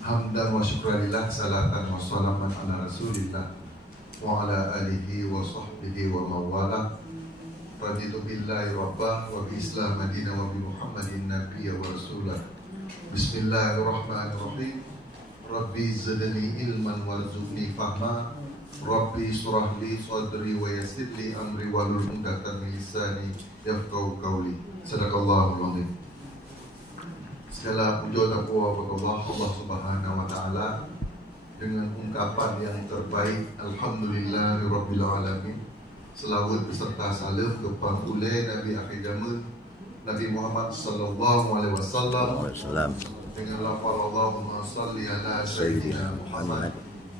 Hamdan wa syukranillah, salatan wa salaman ala rasulillah wa ala alihi wa sahbihi wa mawala. Raditu billahi rabbah wa bi islam madinah wa bi muhammadin nabiyya wa rasulah. Bismillahirrahmanirrahim. Rabbi zidni ilman warzuqni fahma. Rabbi surah li sadri wa yassir li amri wahlul 'uqdatam min lisani yafqahu qawli. Sadaqallahul azim. Segala puja dan puja kepada Allah Subhanahu wa taala dengan ungkapan yang terbaik, alhamdulillahirabbil alamin. Selawat beserta salam kepada Nabi akhir zaman Nabi Muhammad sallallahu alaihi wasallam dengan lafaz Allahumma shalli ala sayyidina Muhammad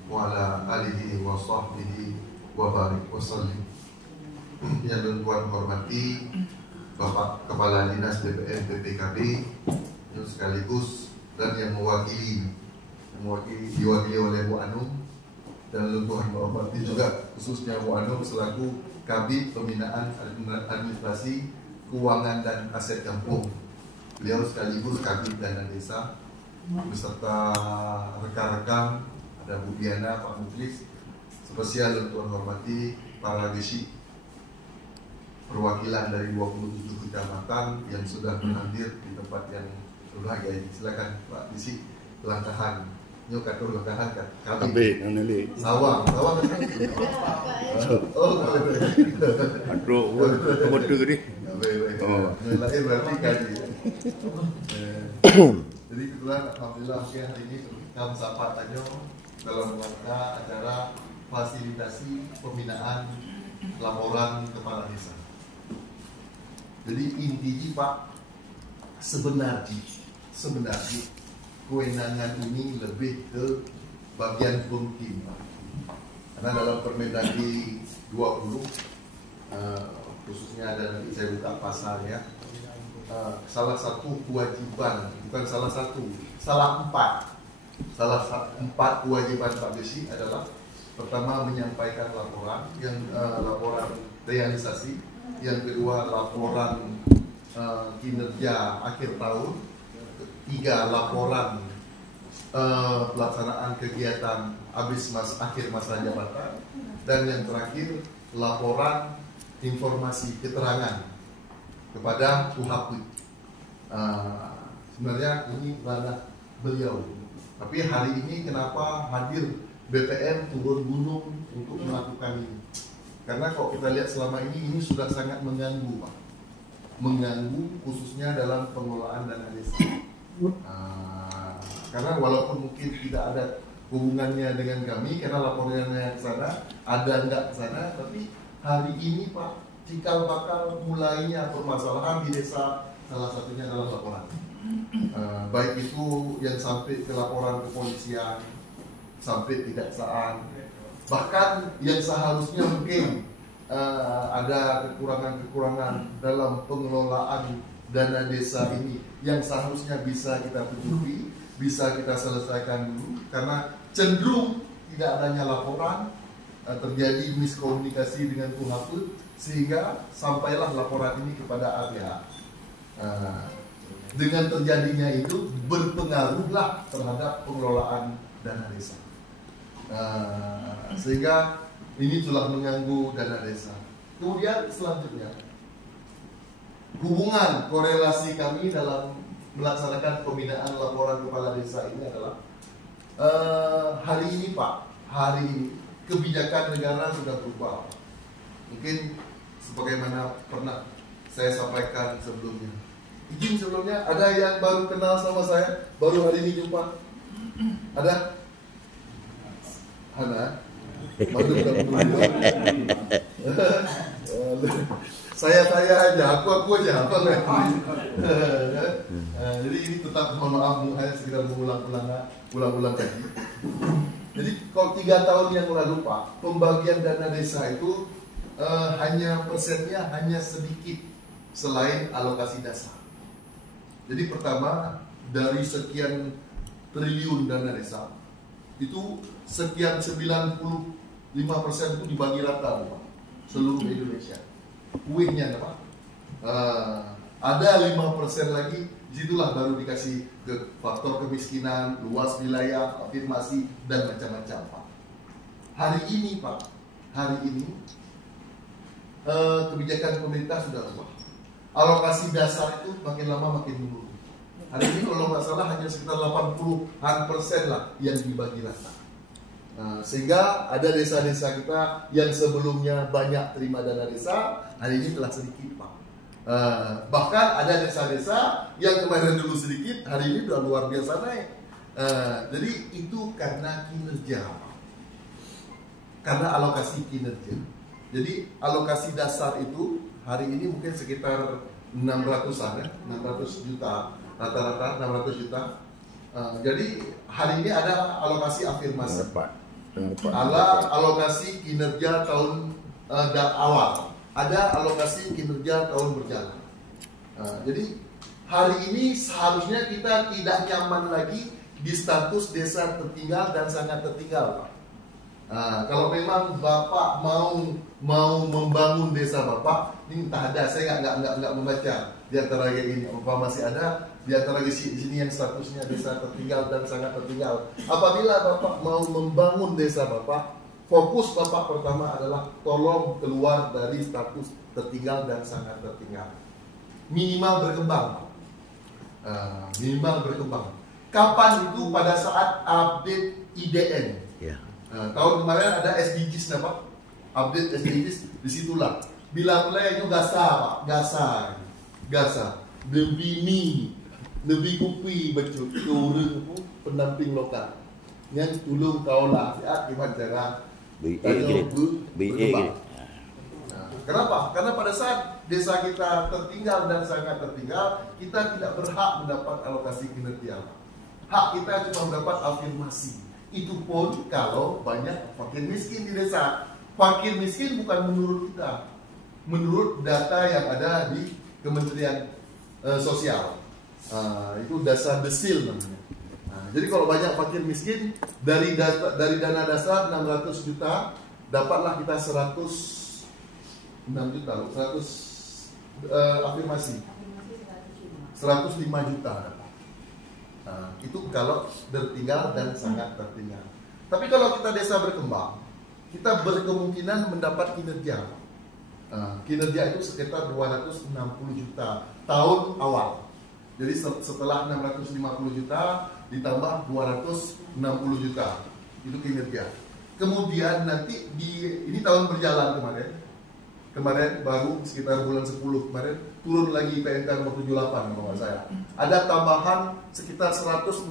wa ala alihi wa sahbihi wa barik wa sallim. Yang tuan hormati Bapak Kepala Dinas BPN PPKB sekaligus dan yang diwakili oleh Bu Anum dan Tuhan hormati juga khususnya Bu Anum selaku Kabid Pembinaan Administrasi Keuangan dan Aset Kampung. Beliau sekaligus Kabid Dana Desa beserta rekan-rekan, ada Bu Diana, Pak Muflis, spesial Tuhan hormati para gesi perwakilan dari 27 kecamatan yang sudah hadir di tempat yang berbahagia ini. Silakan Pak Disi, langkahan nyok atau langkahan kami sawang kan? Oh aduh betul tadi lahir berarti kali. Jadi kebetulan alhamdulillah hari ini kami sapa Tanyo dalam rangka acara fasilitasi pembinaan laporan kepala desa. Jadi intinya Pak, sebenarnya kewenangan ini lebih ke bagian Perumkim, karena dalam Permendagri 20 khususnya ada, nanti saya buka pasal ya, salah satu kewajiban, bukan salah empat kewajiban Pak Desi adalah pertama menyampaikan laporan laporan realisasi, yang kedua laporan kinerja akhir tahun, ketiga laporan pelaksanaan kegiatan akhir masa jabatan, dan yang terakhir laporan informasi keterangan kepada UHAPUD. Sebenarnya ini ranah beliau, tapi hari ini kenapa hadir BPN turun gunung untuk melakukan ini? Karena kalau kita lihat selama ini sudah sangat mengganggu Pak, khususnya dalam pengelolaan dana desa. Karena walaupun mungkin tidak ada hubungannya dengan kami, karena laporannya ke sana, ada enggak ke sana, tapi hari ini Pak, cikal bakal mulainya permasalahan di desa, salah satunya adalah laporan. Baik itu yang sampai ke laporan kepolisian, sampai kejaksaan, bahkan yang seharusnya mungkin ada kekurangan dalam pengelolaan dana desa ini yang seharusnya bisa kita tutupi, bisa kita selesaikan dulu, karena cenderung tidak adanya laporan, terjadi miskomunikasi dengan UHAPUD, sehingga sampailah laporan ini kepada ABH. Dengan terjadinya itu berpengaruhlah terhadap pengelolaan dana desa. Sehingga ini telah mengganggu dana desa. Kemudian selanjutnya, hubungan korelasi kami dalam melaksanakan pembinaan laporan kepala desa ini adalah hari ini Pak, kebijakan negara sudah berubah. Mungkin sebagaimana pernah saya sampaikan sebelumnya. Izin sebelumnya, ada yang baru kenal sama saya, baru hari ini jumpa? Ada? Hana? Saya aja, aku aja apa jadi ini tetap mohon maaf, hanya sekedar ulang lagi. Jadi kalau 3 tahun yang lalu Pak, pembagian dana desa itu hanya persennya hanya sedikit selain alokasi dasar. Jadi pertama, dari sekian triliun dana desa itu sekian 95% itu dibagi rata Pak, seluruh Indonesia. Kuingnya Pak, ada 5% lagi Disitulah baru dikasih ke faktor kemiskinan, luas wilayah, afirmasi, dan macam-macam Pak. Hari ini Pak, kebijakan pemerintah sudah ubah. Alokasi dasar itu makin lama makin menurun. Hari ini kalau nggak salah hanya sekitar 80% lah yang dibagi rata. Sehingga ada desa-desa kita yang sebelumnya banyak terima dana desa, hari ini telah sedikit Pak. Bahkan ada desa-desa yang kemarin dulu sedikit, hari ini sudah luar biasa naik. Jadi itu karena kinerja Pak. Karena alokasi kinerja. Jadi alokasi dasar itu hari ini mungkin sekitar 600-an ya, 600 juta, rata-rata 600 juta. Jadi hari ini ada alokasi afirmasi. Ada alokasi kinerja tahun awal, ada alokasi kinerja tahun berjalan. Jadi hari ini seharusnya kita tidak nyaman lagi di status desa tertinggal dan sangat tertinggal, Pak. Kalau memang Bapak mau membangun desa Bapak, ini entah ada, saya nggak membaca di antara ini, apa masih ada di antara di sini yang statusnya desa tertinggal dan sangat tertinggal. Apabila Bapak mau membangun desa Bapak, fokus Bapak pertama adalah tolong keluar dari status tertinggal dan sangat tertinggal. Minimal berkembang, minimal berkembang. Kapan itu? Pada saat update IDN. Tahun kemarin ada SDGs Pak, update SDGs, disitulah bilang itu gasa Pak, gasa lebih ni lebih kupi betul turun pendamping lokal yang tolong kaulah siat gimana cara berkembang. Kenapa? Karena pada saat desa kita tertinggal dan sangat tertinggal, kita tidak berhak mendapat alokasi kinerja. Hak kita cuma mendapat afirmasi. Itu pun kalau banyak fakir miskin di desa. Fakir miskin bukan menurut kita, menurut data yang ada di Kementerian Sosial. Itu data desil namanya. Jadi kalau banyak fakir miskin dari dana dasar 600 juta, dapatlah kita 106 juta, 100 afirmasi, 105 juta dapat. Itu kalau tertinggal dan sangat tertinggal. Tapi kalau kita desa berkembang, kita berkemungkinan mendapat kinerja. Kinerja itu sekitar 260 juta tahun awal. Jadi setelah 650 juta ditambah 260 juta, itu kinerja. Kemudian nanti ini tahun berjalan kemarin baru sekitar bulan 10 kemarin turun lagi PNK nomor 78 kalau nggak saya. Ada tambahan sekitar 116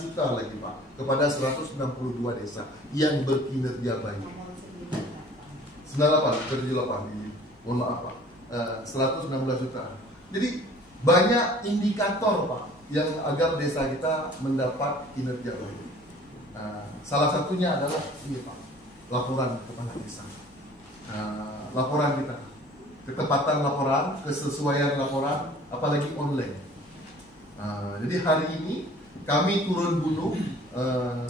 juta lagi Pak kepada 162 desa yang berkinerja baik. 78 ini, mohon maaf Pak, 116 juta. Jadi banyak indikator Pak yang agar desa kita mendapat kinerja baik. Salah satunya adalah ini Pak, laporan kepala desa. Laporan kita, ketepatan laporan, kesesuaian laporan, apalagi online. Jadi hari ini kami turun gunung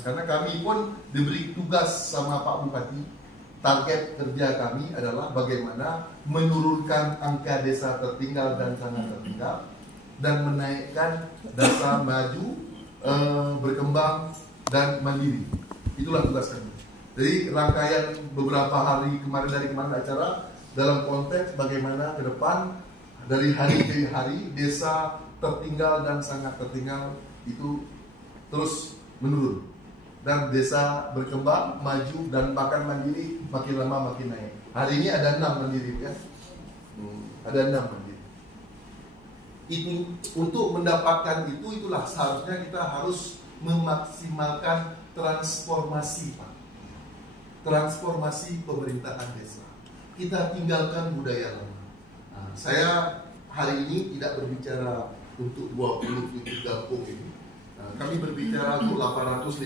karena kami pun diberi tugas sama Pak Bupati. Target kerja kami adalah bagaimana menurunkan angka desa tertinggal dan sangat tertinggal dan menaikkan desa maju, berkembang dan mandiri. Itulah tugas kami. Jadi rangkaian beberapa hari dari kemarin acara dalam konteks bagaimana ke depan dari hari ke hari desa tertinggal dan sangat tertinggal itu terus menurun dan desa berkembang, maju dan bahkan mandiri makin lama makin naik. Hari ini ada 6 mandiri ya, ada 6 mandiri. Itu untuk mendapatkan itulah seharusnya kita harus memaksimalkan transformasi Pak. Transformasi pemerintahan desa. Kita tinggalkan budaya lama. Saya hari ini tidak berbicara untuk 20 titik kampung ini. Kami berbicara untuk 852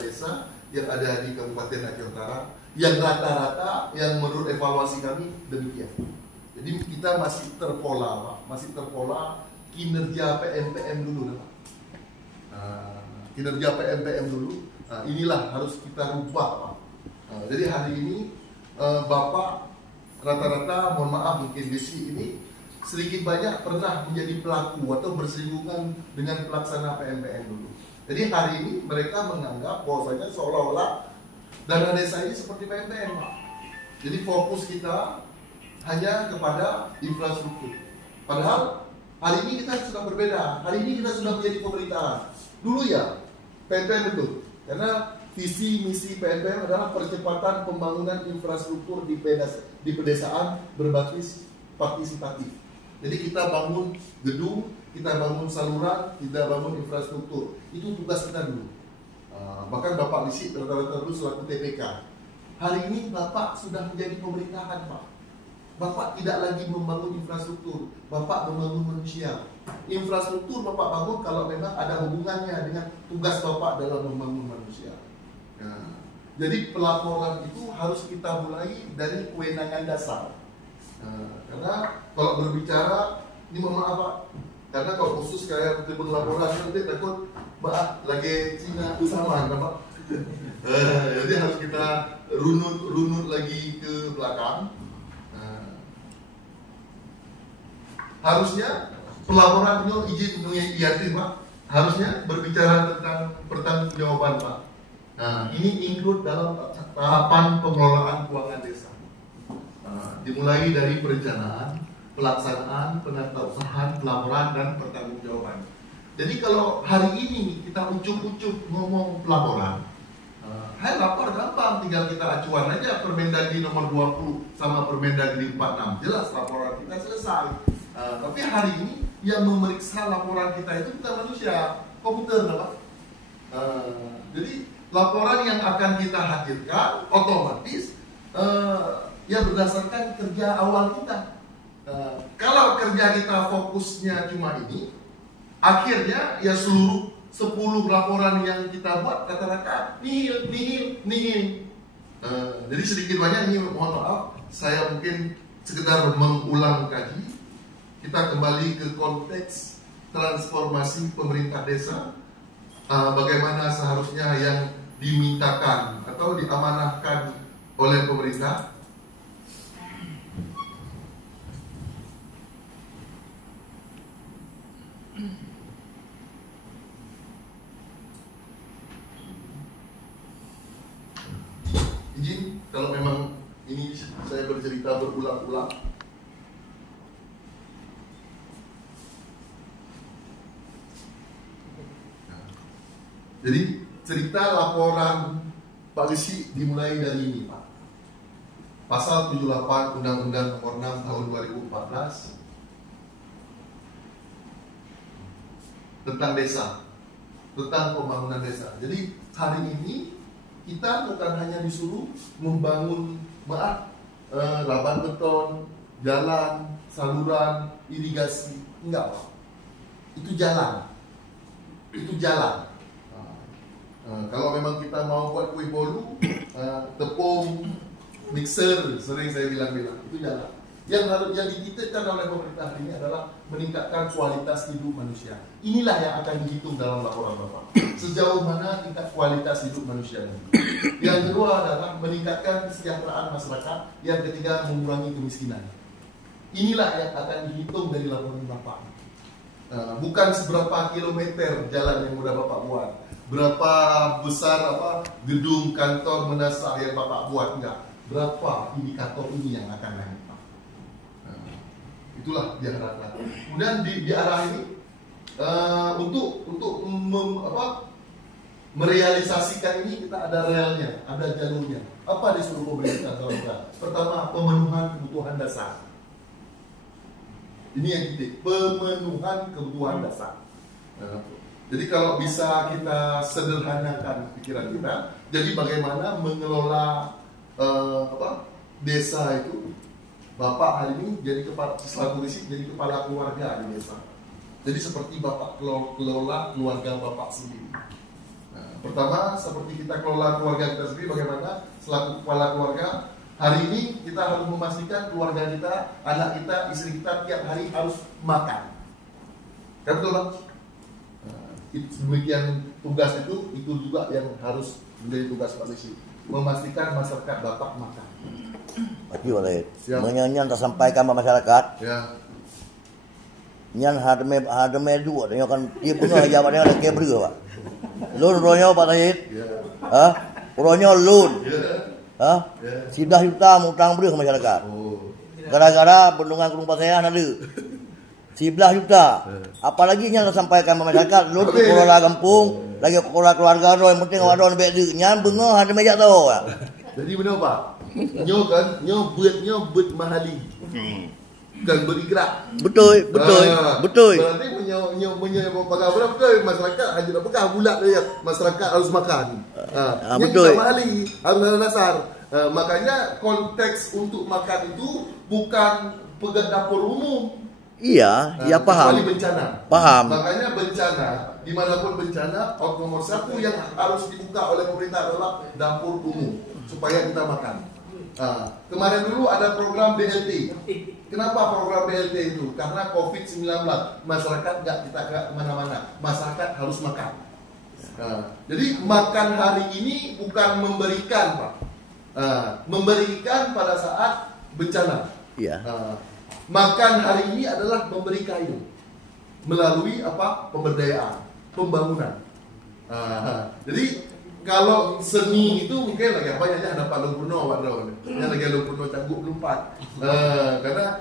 desa yang ada di Kabupaten Aceh Utara, yang rata-rata yang menurut evaluasi kami demikian. Jadi kita masih terpola, Pak. Masih terpola kinerja PMPM dulu, Pak. Kinerja PMPM dulu. Inilah harus kita rubah, Pak. Jadi hari ini Bapak rata-rata, mohon maaf mungkin Desi ini sedikit banyak pernah menjadi pelaku atau bersinggungan dengan pelaksana PMPN dulu. Jadi hari ini mereka menganggap bahwasanya seolah-olah dana desa ini seperti PMPN, Pak. Jadi fokus kita hanya kepada infrastruktur. Padahal hari ini kita sudah berbeda. Hari ini kita sudah menjadi pemerintahan. Dulu ya PMPN betul. Karena visi misi PMPN adalah percepatan pembangunan infrastruktur di pedesaan berbasis partisipatif. Jadi kita bangun gedung, kita bangun saluran, kita bangun infrastruktur. Itu tugas kita dulu. Bahkan Bapak Lisi rata-rata dulu selaku TPK. Hari ini Bapak sudah menjadi pemerintahan, Pak. Bapak tidak lagi membangun infrastruktur, Bapak membangun manusia. Infrastruktur Bapak bangun kalau memang ada hubungannya dengan tugas Bapak dalam membangun manusia. Jadi pelaporan itu harus kita mulai dari kewenangan dasar. Karena kalau berbicara, ini mohon maaf Pak, karena kalau khusus kayak terima laporan nanti takut Mbak lagi Cina bersama, Pak. Jadi harus kita runut lagi ke belakang. Harusnya pelaporan itu izin mengiyakan Pak. Harusnya berbicara tentang pertanggungjawaban Pak. Nah, ini include dalam tahapan pengelolaan keuangan desa. Dimulai dari perencanaan, pelaksanaan, penatausahaan, pelaporan, dan pertanggungjawaban. Jadi kalau hari ini kita ucuk-ucuk ngomong pelaporan, lapor gampang, tinggal kita acuan aja Permendagri nomor 20 sama Permendagri 46, jelas laporan kita selesai. Tapi hari ini yang memeriksa laporan kita itu bukan manusia, komputer, Pak. Jadi laporan yang akan kita hadirkan otomatis ya berdasarkan kerja awal kita. Kalau kerja kita fokusnya cuma ini, akhirnya ya seluruh 10 laporan yang kita buat kata-kata nihil. Jadi sedikit banyak ini mohon maaf, saya mungkin sekedar mengulang kaji. Kita kembali ke konteks transformasi pemerintah desa, bagaimana seharusnya yang dimintakan atau diamanahkan oleh pemerintah. Izin kalau memang ini saya bercerita berulang-ulang. Jadi cerita laporan Pak Lisi dimulai dari ini Pak. Pasal 78 Undang-Undang Nomor 6 Tahun 2014 tentang desa, tentang pembangunan desa. Jadi hari ini kita bukan hanya disuruh membangun laban beton, jalan, saluran, irigasi, enggak Pak. Itu jalan. Kalau memang kita mau buat kue bolu, tepung, mixer, sering saya bilang itu jalan. Yang ditiketkan oleh pemerintah ini adalah meningkatkan kualitas hidup manusia. Inilah yang akan dihitung dalam laporan Bapak. Sejauh mana tingkat kualitas hidup manusia ini. Yang kedua adalah meningkatkan kesejahteraan masyarakat. Yang ketiga mengurangi kemiskinan. Inilah yang akan dihitung dari laporan Bapak. Bukan seberapa kilometer jalan yang udah Bapak buat, berapa besar gedung kantor mendasar yang Bapak buat, enggak. Berapa indikator ini yang akan naik. Itulah diarahkan. Kemudian di arah ini untuk merealisasikan ini kita ada realnya, ada jalurnya. Apa disuruh pemerintah lakukan? Pertama, pemenuhan kebutuhan dasar. Ini yang titik, pemenuhan kebutuhan dasar. Jadi kalau bisa kita sederhanakan pikiran kita, jadi bagaimana mengelola desa itu. Bapak hari ini jadi selaku Lisi jadi kepala keluarga di desa. Jadi seperti Bapak kelola keluarga Bapak sendiri. Pertama, seperti kita kelola keluarga kita sendiri, bagaimana selaku kepala keluarga hari ini kita harus memastikan keluarga kita, anak kita, istri kita tiap hari harus makan. Kan betul Pak? Demikian tugas itu juga yang harus menjadi tugas Pak Lisi, memastikan masyarakat Bapak makan. Tapi oleh menyonya tersampaikan ke masyarakat. Ya. Nyan hadme dua dia kan dia punya jabat dia ada kamera Pak. Loan ronyo Pak Tahir. Ha? Ronyo loan. Ha? 11 juta mutang beri ke masyarakat. Gara-gara bendungan Gunung Pasean ada. 11 juta. Apalagi yang sampaikan ke masyarakat, loan kelola kampung, lagi kelola keluarga ro yang penting awak don baik duit. Nyan bengo ada meja tahu. Jadi benar Pak. Nyo buat mahali. Bukan bergerak. Betul. Berarti menyo pegang betul masyarakat hanya nak pegang bulat dia. Masyarakat harus makan. Betul. Yang mahali harus ada dasar. Makanya konteks untuk makan itu bukan pegang dapur umum. Iya, paham. Kecuali bencana. Paham. Makanya bencana, dimanapun bencana, nomor satu yang harus dibuka oleh pemerintah adalah dapur umum supaya kita makan. Kemarin dulu ada program BLT. Kenapa program BLT itu? Karena COVID-19, masyarakat kita kemana-mana. Masyarakat harus makan. Jadi makan hari ini bukan memberikan, Pak. Memberikan pada saat bencana. Iya. Makan hari ini adalah memberi kayu melalui pemberdayaan, pembangunan. Jadi kalau seni itu mungkin lagi banyak ada Pak Lungpurno, yang lagi Lungpurno Canggup Lumpat. Karena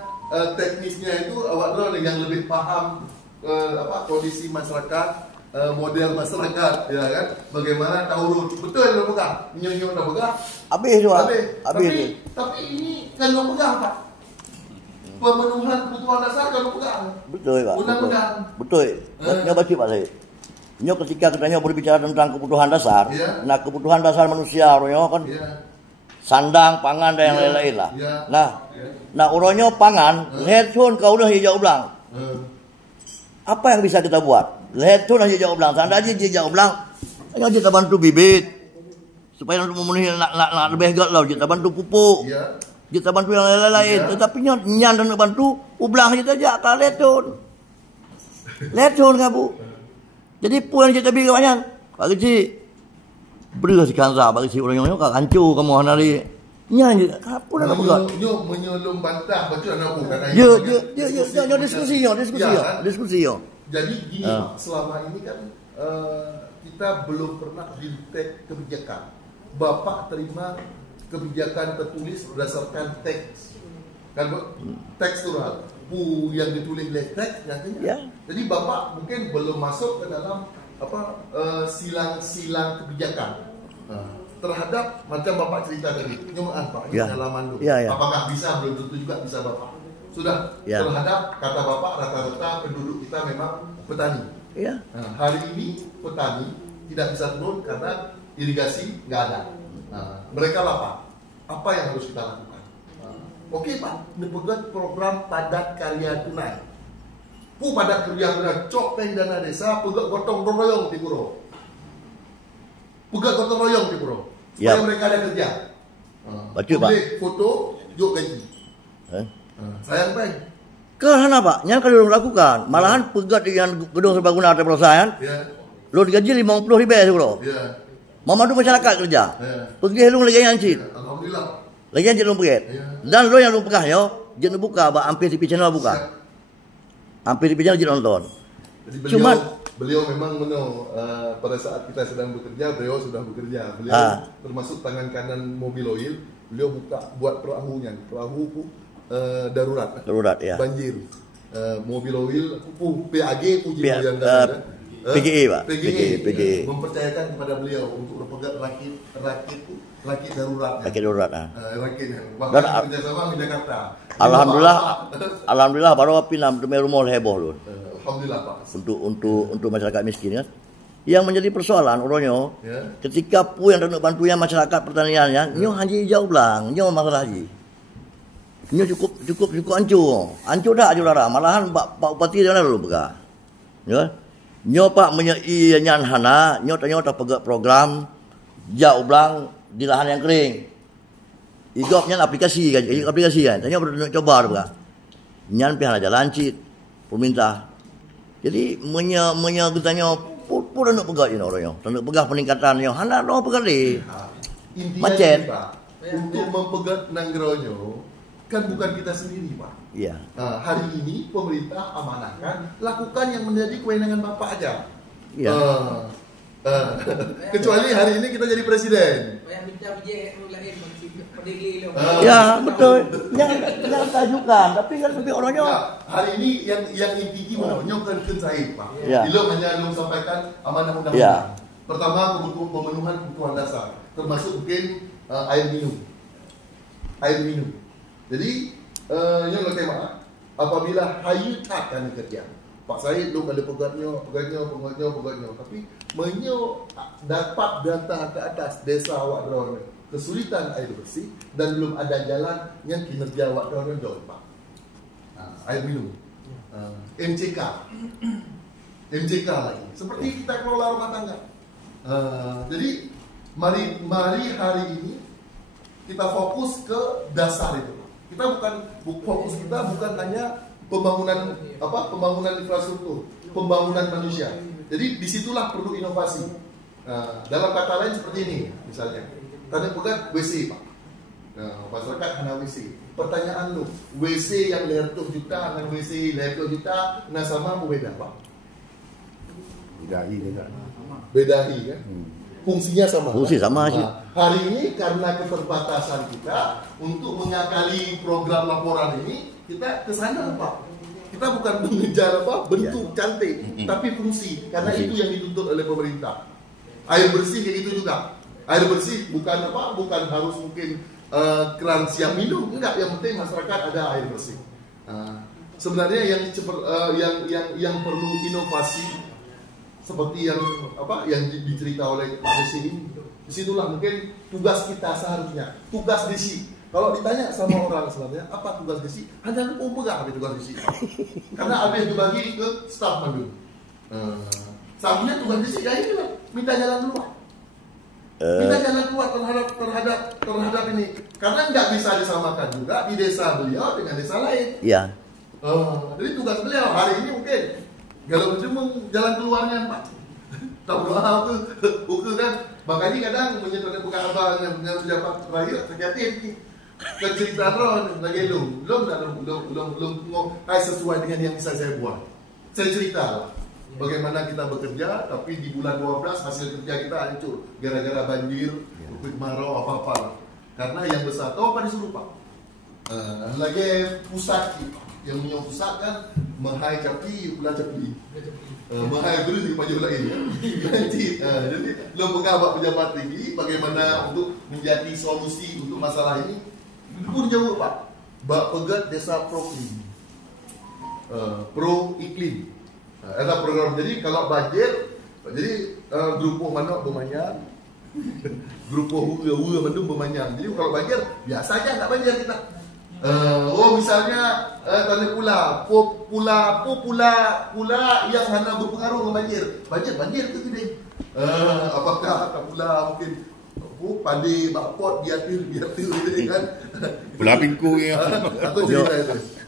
teknisnya itu awak yang lebih paham kondisi masyarakat, model masyarakat, ya kan? Bagaimana taurut, betul lo pegang, nyonya lo pegang. Habis. Tapi ini kan lo pegang Pak. Pemenuhan kebutuhan dasar kalau pegang. Betul Pak. Undang-undang. Betul. Nyo baca Pak saya. Nyo ketika kita berbicara tentang kebutuhan dasar, nah kebutuhan dasar manusia nyo kan sandang, pangan dan yang lain-lain lah. Nah uronyo pangan, lehetun kau udah hijau belang. Apa yang bisa kita buat? Lehetun hijau belang, sandang aja hijau belang. Hanya kita bantu bibit supaya untuk memenuhi nak lebih gat lah. Kita bantu pupuk. Kita bantu yang lain-lain, tetapi nyan dan bantu ublang kita aja tak letun ngabu. Jadi puan kita bagi kawan Pak Kecil beri si kansa Pak Kecil orang yang kau hancur kamu hari nyan apa nak buat? Menyelum bantah betul anak bukan. Diskusi. Jadi gini Pak, selama ini kan kita belum pernah ditek kebijakan. Bapak terima kebijakan tertulis berdasarkan teks, kan tekstural, yang ditulis oleh teks nantinya. Jadi Bapak mungkin belum masuk ke dalam silang-silang kebijakan terhadap macam Bapak cerita tadi. Nyomaan Pak, pengalaman dulu. Apakah bisa? Belum tentu juga bisa Bapak. Sudah terhadap kata Bapak rata-rata penduduk kita memang petani. Hari ini petani tidak bisa turun karena irigasi nggak ada. Mereka lapar. Apa yang harus kita lakukan? Oke Pak, dipegat program padat karya tunai. Padat karya tunai, copeng dana desa, pegat gotong royong di Puro. Pegat gotong royong di Puro. Supaya mereka ada kerja. Boleh foto, yuk gaji. Sayang Pak. Karena Pak, yang kalau lakukan, malahan pegat yang gedung serbaguna atau perusahaan, lo digaji 50.000 bro. Mama tu masyarakat kerja. Pergi lu lagi yang cit. Alhamdulillah. Lagi yang cit lu pergi. Dan lo yang lu pegah yo, jangan buka hampir TV channel buka. Hampir TV channel jangan nonton. Jadi beliau memang pada saat kita sedang bekerja, beliau sudah bekerja. Beliau termasuk tangan kanan mobil oil, beliau buat perahu darurat. Darurat ya. Banjir. Mobil oil, PAG puji yang ada. PGE Pak. PGE. Mempercayakan kepada beliau untuk berpegang rakit darurat. Rakit darurat. Rakitnya. Bahkan kerjasama di Jakarta. Alhamdulillah baru pinam rumah heboh loh. Alhamdulillah Pak. Untuk masyarakat miskin kan. Yang menjadi persoalan orangnya ketika yang nak bantunya masyarakat pertaniannya, nyo haji jauh belang, nyo masalah haji. Nyo cukup hancur. Hancur dah hancur darah. Malahan Pak Bupati dia lalu bega. Ya. Nyo Pak menyai nyan hana, nyo tak pegat program jauh belang di lahan yang kering. Igopnya aplikasi kan. Tanya coba bega. Nyan pihak aja lancit pemerintah. Jadi kitanya pun nak pegat orangnya. Tak nak pegat peningkatannya. Hana no pegat deh. Macet. Untuk mempegat nanggeronyo kan bukan kita sendiri, Pak. Iya. Hari ini pemerintah amanahkan lakukan yang menjadi kewenangan Bapak aja. Iya. Kecuali hari ini kita jadi presiden. Ya betul. Yang tajukan, tapi kan lebih orangnya. Nah, hari ini yang inti gimana? Nyokan saya, Pak. Ya. Belum hanya belum sampaikan amanah undang-undang. Ya. Pertama, pemenuhan kebutuhan dasar, termasuk mungkin air minum. Air minum. Jadi yang lo tema apabila hayu tak kan kerja. Pak saya belum ada pegatnya, tapi menyo dapat data ke atas desa awak drone kesulitan air bersih dan belum ada jalan yang kinerja awak drone jauh, Pak. Air minum, MCK lagi. Seperti kita kelola rumah tangga. Jadi mari hari ini kita fokus ke dasar itu. Fokus kita bukan hanya pembangunan infrastruktur, pembangunan manusia. Jadi disitulah perlu inovasi. Dalam kata lain seperti ini, misalnya, tadi bukan WC, Pak. Masyarakat hanya WC. Pertanyaan lu, WC yang 100 juta dengan WC 100 juta, nah sama beda, Pak? Bedahi kan? Fungsinya sama. Fungsi sama sih. Hari ini karena keterbatasan kita untuk mengakali program laporan ini, kita ke sana, Pak. Kita bukan mengejar bentuk cantik, tapi fungsi. Karena itu yang dituntut oleh pemerintah. Air bersih kayak gitu juga. Air bersih bukan harus mungkin keran siap minum, enggak. Yang penting masyarakat ada air bersih. Sebenarnya yang perlu inovasi seperti yang dicerita oleh Pak Desi ini. Disitulah mungkin tugas kita seharusnya. Tugas Desi. Kalau ditanya sama orang sebenarnya apa tugas Desi, hanya pegang apa tugas Desi. Karena apa yang dibagi ke staf Bandung. Seharusnya tugas Desi kayak ini lah, minta jalan keluar. Minta jalan keluar terhadap ini. Karena nggak bisa disamakan juga di desa beliau dengan desa lain. Iya. Jadi tugas beliau hari ini mungkin kalau cuma jalan keluarnya, Pak. Tahu doa ukur kan. Makanya kadang menyertakan bukan abang dengan pejabat terakhir sakit ini. Cerita Ron lagi belum sesuai dengan yang bisa saya buat. Saya cerita bagaimana kita bekerja, tapi di bulan 12 hasil kerja kita hancur gara-gara banjir, kemarau apa-apa. Karena yang besar, tahu apa disuruh, Pak? Lagi pusat yang punya pusat kan mahai capi, pula capi. Mahai terus di pajak lain. Jadi lo pejabat tinggi bagaimana untuk menjadi solusi untuk masalah ini. Itu pun jauh, Pak. Pegat desa pro iklim. Ada program. Jadi kalau banjir, jadi grupo manok bermanyam, grupo hulu mendung bermanyam. Jadi kalau banjir biasa aja, nggak banjir kita. Misalnya tanda pula yang hanya berpengaruh dengan banjir itu gede. Apakah pula mungkin padi bakpot biatir gitu kan? Pula pingku ya. Atau cerita itu.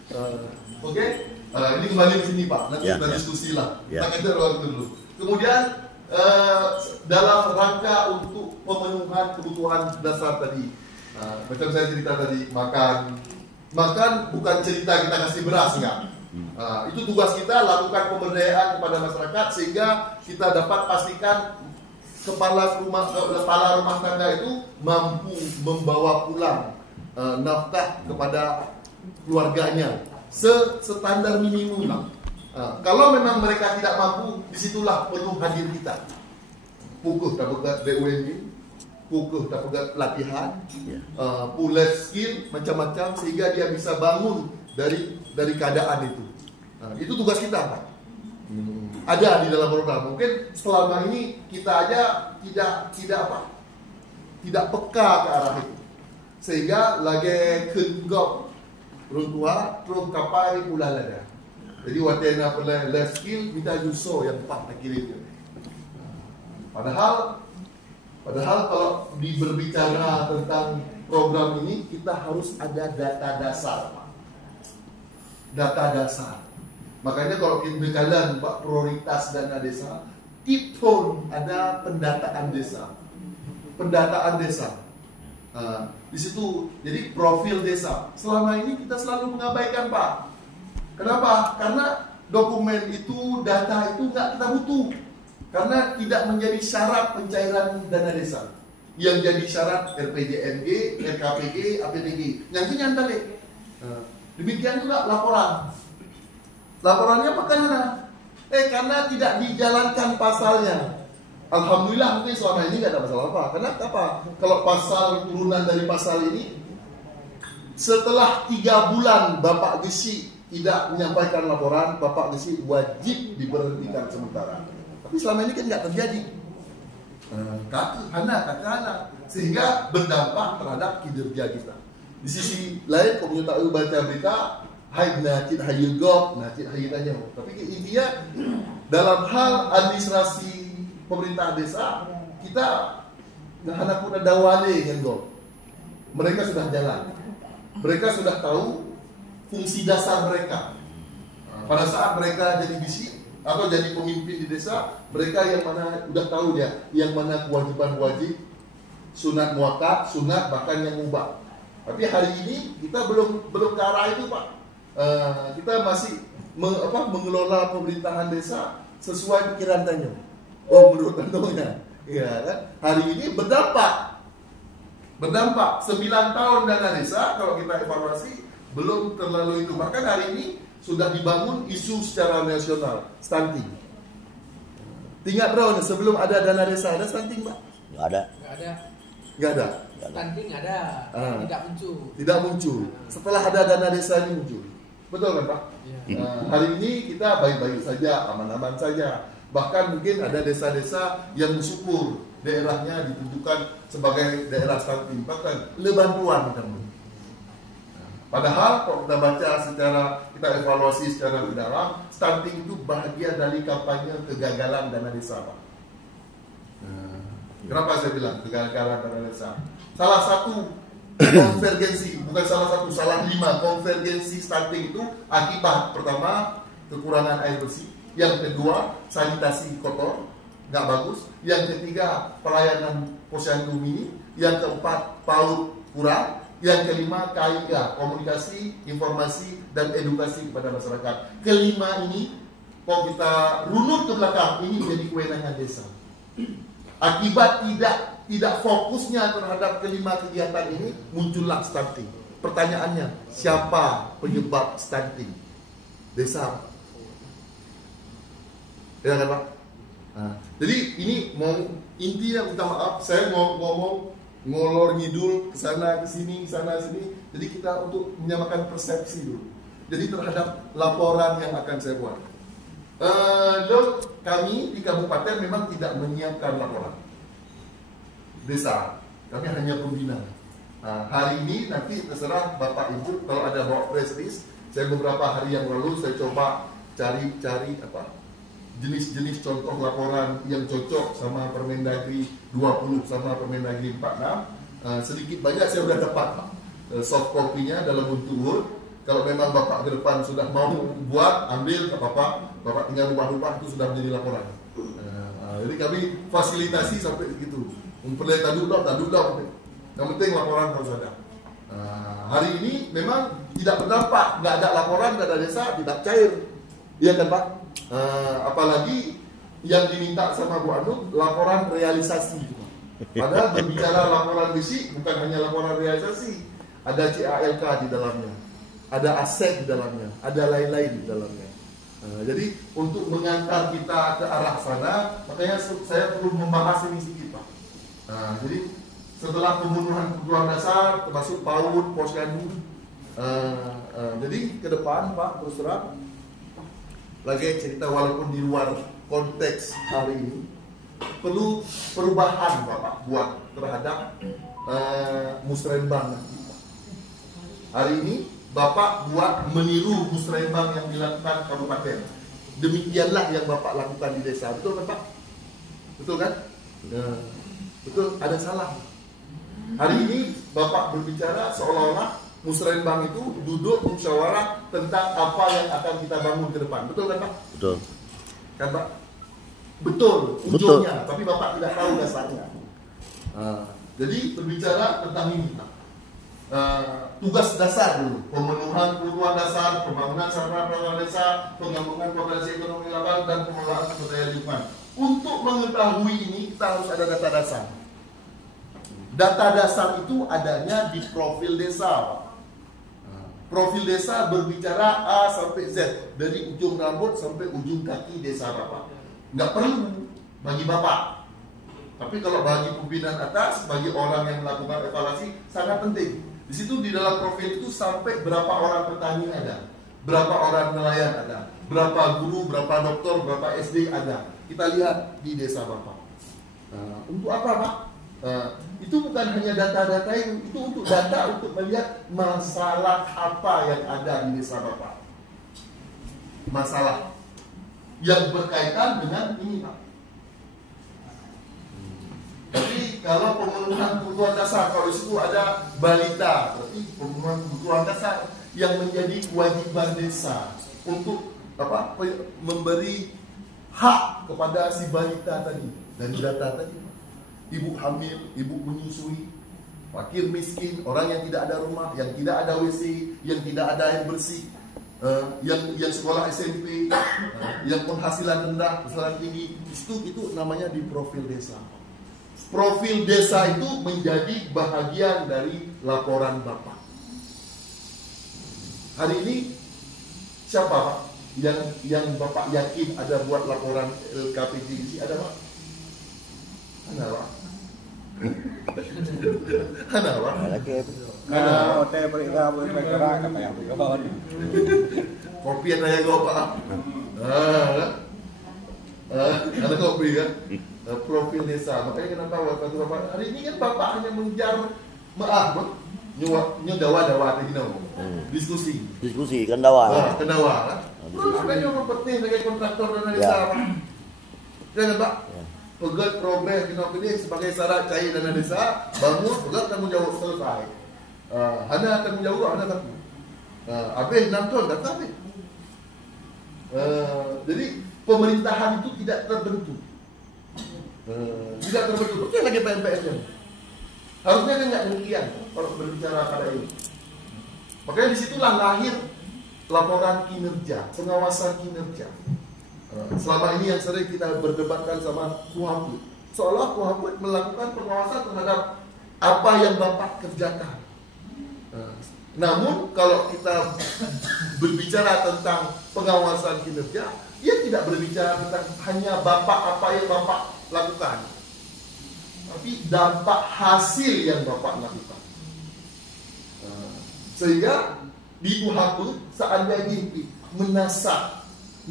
Oke. Ini kembali ke sini, Pak. Nanti kita diskusi lah. Kita kejar waktu dulu. Kemudian dalam rangka untuk pemenuhan kebutuhan dasar tadi, macam saya cerita tadi, makan bukan cerita kita kasih beras, enggak. Itu tugas kita, lakukan pemberdayaan kepada masyarakat sehingga kita dapat pastikan kepala rumah tangga itu mampu membawa pulang nafkah kepada keluarganya standar minimum lah. Kalau memang mereka tidak mampu, disitulah perlu hadir kita. Pukul tak pegat BUMN, pukul tak pegat pelatihan, pulet skill macam-macam sehingga dia bisa bangun dari keadaan itu. Itu tugas kita, Pak. Ada di dalam program. Mungkin selama ini kita aja tidak peka ke arah itu, sehingga lagi kenggok runtua terus kapai pula lada. Jadi watena pula left skill kita juso yang pak tak kira itu. Padahal kalau berbicara tentang program ini kita harus ada data dasar. Data dasar. Makanya kalau kalian Pak prioritas dana desa, tipon ada pendataan desa. Pendataan desa. Di situ, jadi profil desa. Selama ini kita selalu mengabaikan, Pak. Kenapa? Karena dokumen itu, data itu nggak kita butuh. Karena tidak menjadi syarat pencairan dana desa. Yang jadi syarat RPJMD, RKPG, APBG. Yang itu nyantar deh. Demikian juga laporan. Laporannya bagaimana? Karena tidak dijalankan pasalnya. Alhamdulillah mungkin selama ini nggak ada masalah apa. Karena apa? Kalau pasal turunan dari pasal ini, setelah 3 bulan Bapak Gesi tidak menyampaikan laporan, Bapak Gesi wajib diberhentikan sementara. Tapi selama ini kan nggak terjadi. Katakanlah, sehingga berdampak terhadap kinerja kita. Di sisi lain, kalau kita tahu baca berita, hai nacit hayu gop, nacit hayu tanya. Tapi intinya dalam hal administrasi pemerintah desa, kita nggak hanya pun ada wale kan gop. Mereka sudah jalan, mereka sudah tahu fungsi dasar mereka. Pada saat mereka jadi bisi atau jadi pemimpin di desa, mereka yang mana udah tahu dia, yang mana kewajiban wajib, sunat muakat, sunat bahkan yang mubah. Tapi hari ini kita belum ke arah itu, Pak. Kita masih mengelola pemerintahan desa sesuai pikiran Tanyo. Oh, menurut Tanyonya, ya kan? Hari ini berdampak 9 tahun dana desa. Kalau kita evaluasi belum terlalu itu. Bahkan hari ini sudah dibangun isu secara nasional, stunting. Tingkat berapa sebelum ada dana desa ada stunting, Pak? Nggak ada. Nggak ada. Stunting ada, tidak muncul. Setelah ada dana desa ini muncul. Betul kan, Pak? Ya. Hari ini kita baik-baik saja, aman-aman saja. Bahkan mungkin ada desa-desa yang bersyukur daerahnya ditentukan sebagai daerah stunting. Bahkan lebantuan kita. Padahal kalau kita baca kita evaluasi secara mendalam, stunting itu bahagian dari kampanye kegagalan dana desa, Pak. Kenapa saya bilang kegagalan dana desa? Salah satu konvergensi, bukan salah 5 konvergensi stunting itu akibat pertama kekurangan air bersih, yang kedua sanitasi kotor nggak bagus, yang ketiga pelayanan posyandu mini, yang keempat PAUD kurang, yang kelima KIA, komunikasi, informasi dan edukasi kepada masyarakat. Kelima ini kalau kita runut ke belakang, ini menjadi kewenangan desa. Akibat tidak fokusnya terhadap kelima kegiatan ini, muncullah stunting. Pertanyaannya, siapa penyebab stunting? Desa. Ya kan, Pak? Jadi ini mau intinya, minta maaf, saya mau ngomong ngolor ngidul ke sana ke sini. Jadi kita untuk menyamakan persepsi dulu. Jadi terhadap laporan yang akan saya buat. Kami di kabupaten memang tidak menyiapkan laporan desa, kami hanya pembina. Hari ini nanti terserah Bapak Ibu kalau ada bawa press release. Saya beberapa hari yang lalu saya coba cari jenis-jenis contoh laporan yang cocok sama Permendagri 20 sama Permendagri 46. Sedikit banyak saya sudah dapat, Pak. Soft copy-nya dalam bentuk Word. Kalau memang Bapak ke depan sudah mau buat, ambil ke Bapak tinggal rubah-rubah, itu sudah menjadi laporan. Jadi kami fasilitasi sampai begitu. Memperlihat taduk dong. Yang penting laporan harus ada. Hari ini memang tidak berdampak, nggak ada laporan, nggak ada desa, tidak cair. Iya kan, Pak? Apalagi yang diminta sama Bu Anu, laporan realisasi. Padahal berbicara laporan visi bukan hanya laporan realisasi, ada CALK di dalamnya, ada aset di dalamnya, ada lain-lain di dalamnya. Jadi untuk mengantar kita ke arah sana, makanya saya perlu membahas ini sedikit, Pak. Jadi setelah pembunuhan kebutuhan dasar, termasuk PAUD, posyandu, jadi ke depan, Pak, terus terang, lagi cerita walaupun di luar konteks hari ini, perlu perubahan Bapak buat terhadap musrembang nanti. Hari ini Bapak buat meniru musrembang yang dilakukan kabupaten. Demikianlah yang Bapak lakukan di desa. Betul kan, Pak? Betul kan? Betul, ada salah. Hari ini Bapak berbicara seolah-olah musrembang itu duduk musyawarah tentang apa yang akan kita bangun ke depan. Betul kan, Pak? Betul. Kan, Pak? Betul ujungnya, tapi Bapak tidak tahu dasarnya. Jadi berbicara tentang ini, tugas dasar dulu, pemenuhan kebutuhan dasar, pembangunan sarana desa, pengembangan potensi ekonomi lokal dan pengelolaan sumber daya lingkungan. Untuk mengetahui ini kita harus ada data dasar. Data dasar itu adanya di profil desa. Profil desa berbicara A sampai Z, dari ujung rambut sampai ujung kaki desa Bapak. Nggak perlu bagi Bapak. Tapi kalau bagi pimpinan atas, bagi orang yang melakukan evaluasi, sangat penting. Di situ di dalam profil itu sampai berapa orang petani ada, berapa orang nelayan ada, berapa guru, berapa dokter, berapa SD ada. Kita lihat di desa Bapak. Untuk apa Pak? Itu bukan hanya data-data itu untuk data untuk melihat masalah apa yang ada di desa Bapak. Masalah yang berkaitan dengan ini Pak. Tapi kalau pemenuhan kebutuhan dasar, kalau di situ ada balita, berarti pemenuhan kebutuhan dasar yang menjadi kewajiban desa untuk apa? Memberi hak kepada si balita tadi. Dan data tadi, ibu hamil, ibu menyusui, fakir miskin, orang yang tidak ada rumah, yang tidak ada WC, yang tidak ada air bersih, yang sekolah SMP, yang penghasilan rendah, penghasilan tinggi, itu namanya di profil desa. Profil desa itu menjadi bahagian dari laporan Bapak. Hari ini siapa Pak yang Bapak yakin ada buat laporan LKPD? Ada Pak? Ada Pak? Ada Pak? Ada. Kopi ada yang Pak? Ada kopi kan? Profil desa. Makanya kenapa waktu Bapak hari ini kan Bapak hanya mengejar nyedawa diskusi kendawa kan? Terus ada yang penting sebagai kontraktor dana desa Pak. Jangan Pak. Pegat progres ini sebagai syarat cair dana desa, bangun pegat tanggung jawab selesai. Hanya tanggung jawab ada tak? Habis 6 tahun dah habis. Jadi pemerintahan itu tidak terbentuk. Tidak terbentuk. Oke lagi PNPS nya. Harusnya kan nggak demikian kalau berbicara pada ini. Makanya disitulah lahir laporan kinerja, pengawasan kinerja. Selama ini yang sering kita berdebatkan sama Kuhaput, seolah Kuhaput melakukan pengawasan terhadap apa yang Bapak kerjakan. Namun kalau kita berbicara tentang pengawasan kinerja, dia tidak berbicara tentang hanya Bapak apa yang Bapak lakukan, tapi dampak hasil yang Bapak lakukan. Sehingga di Kuhaput seandainya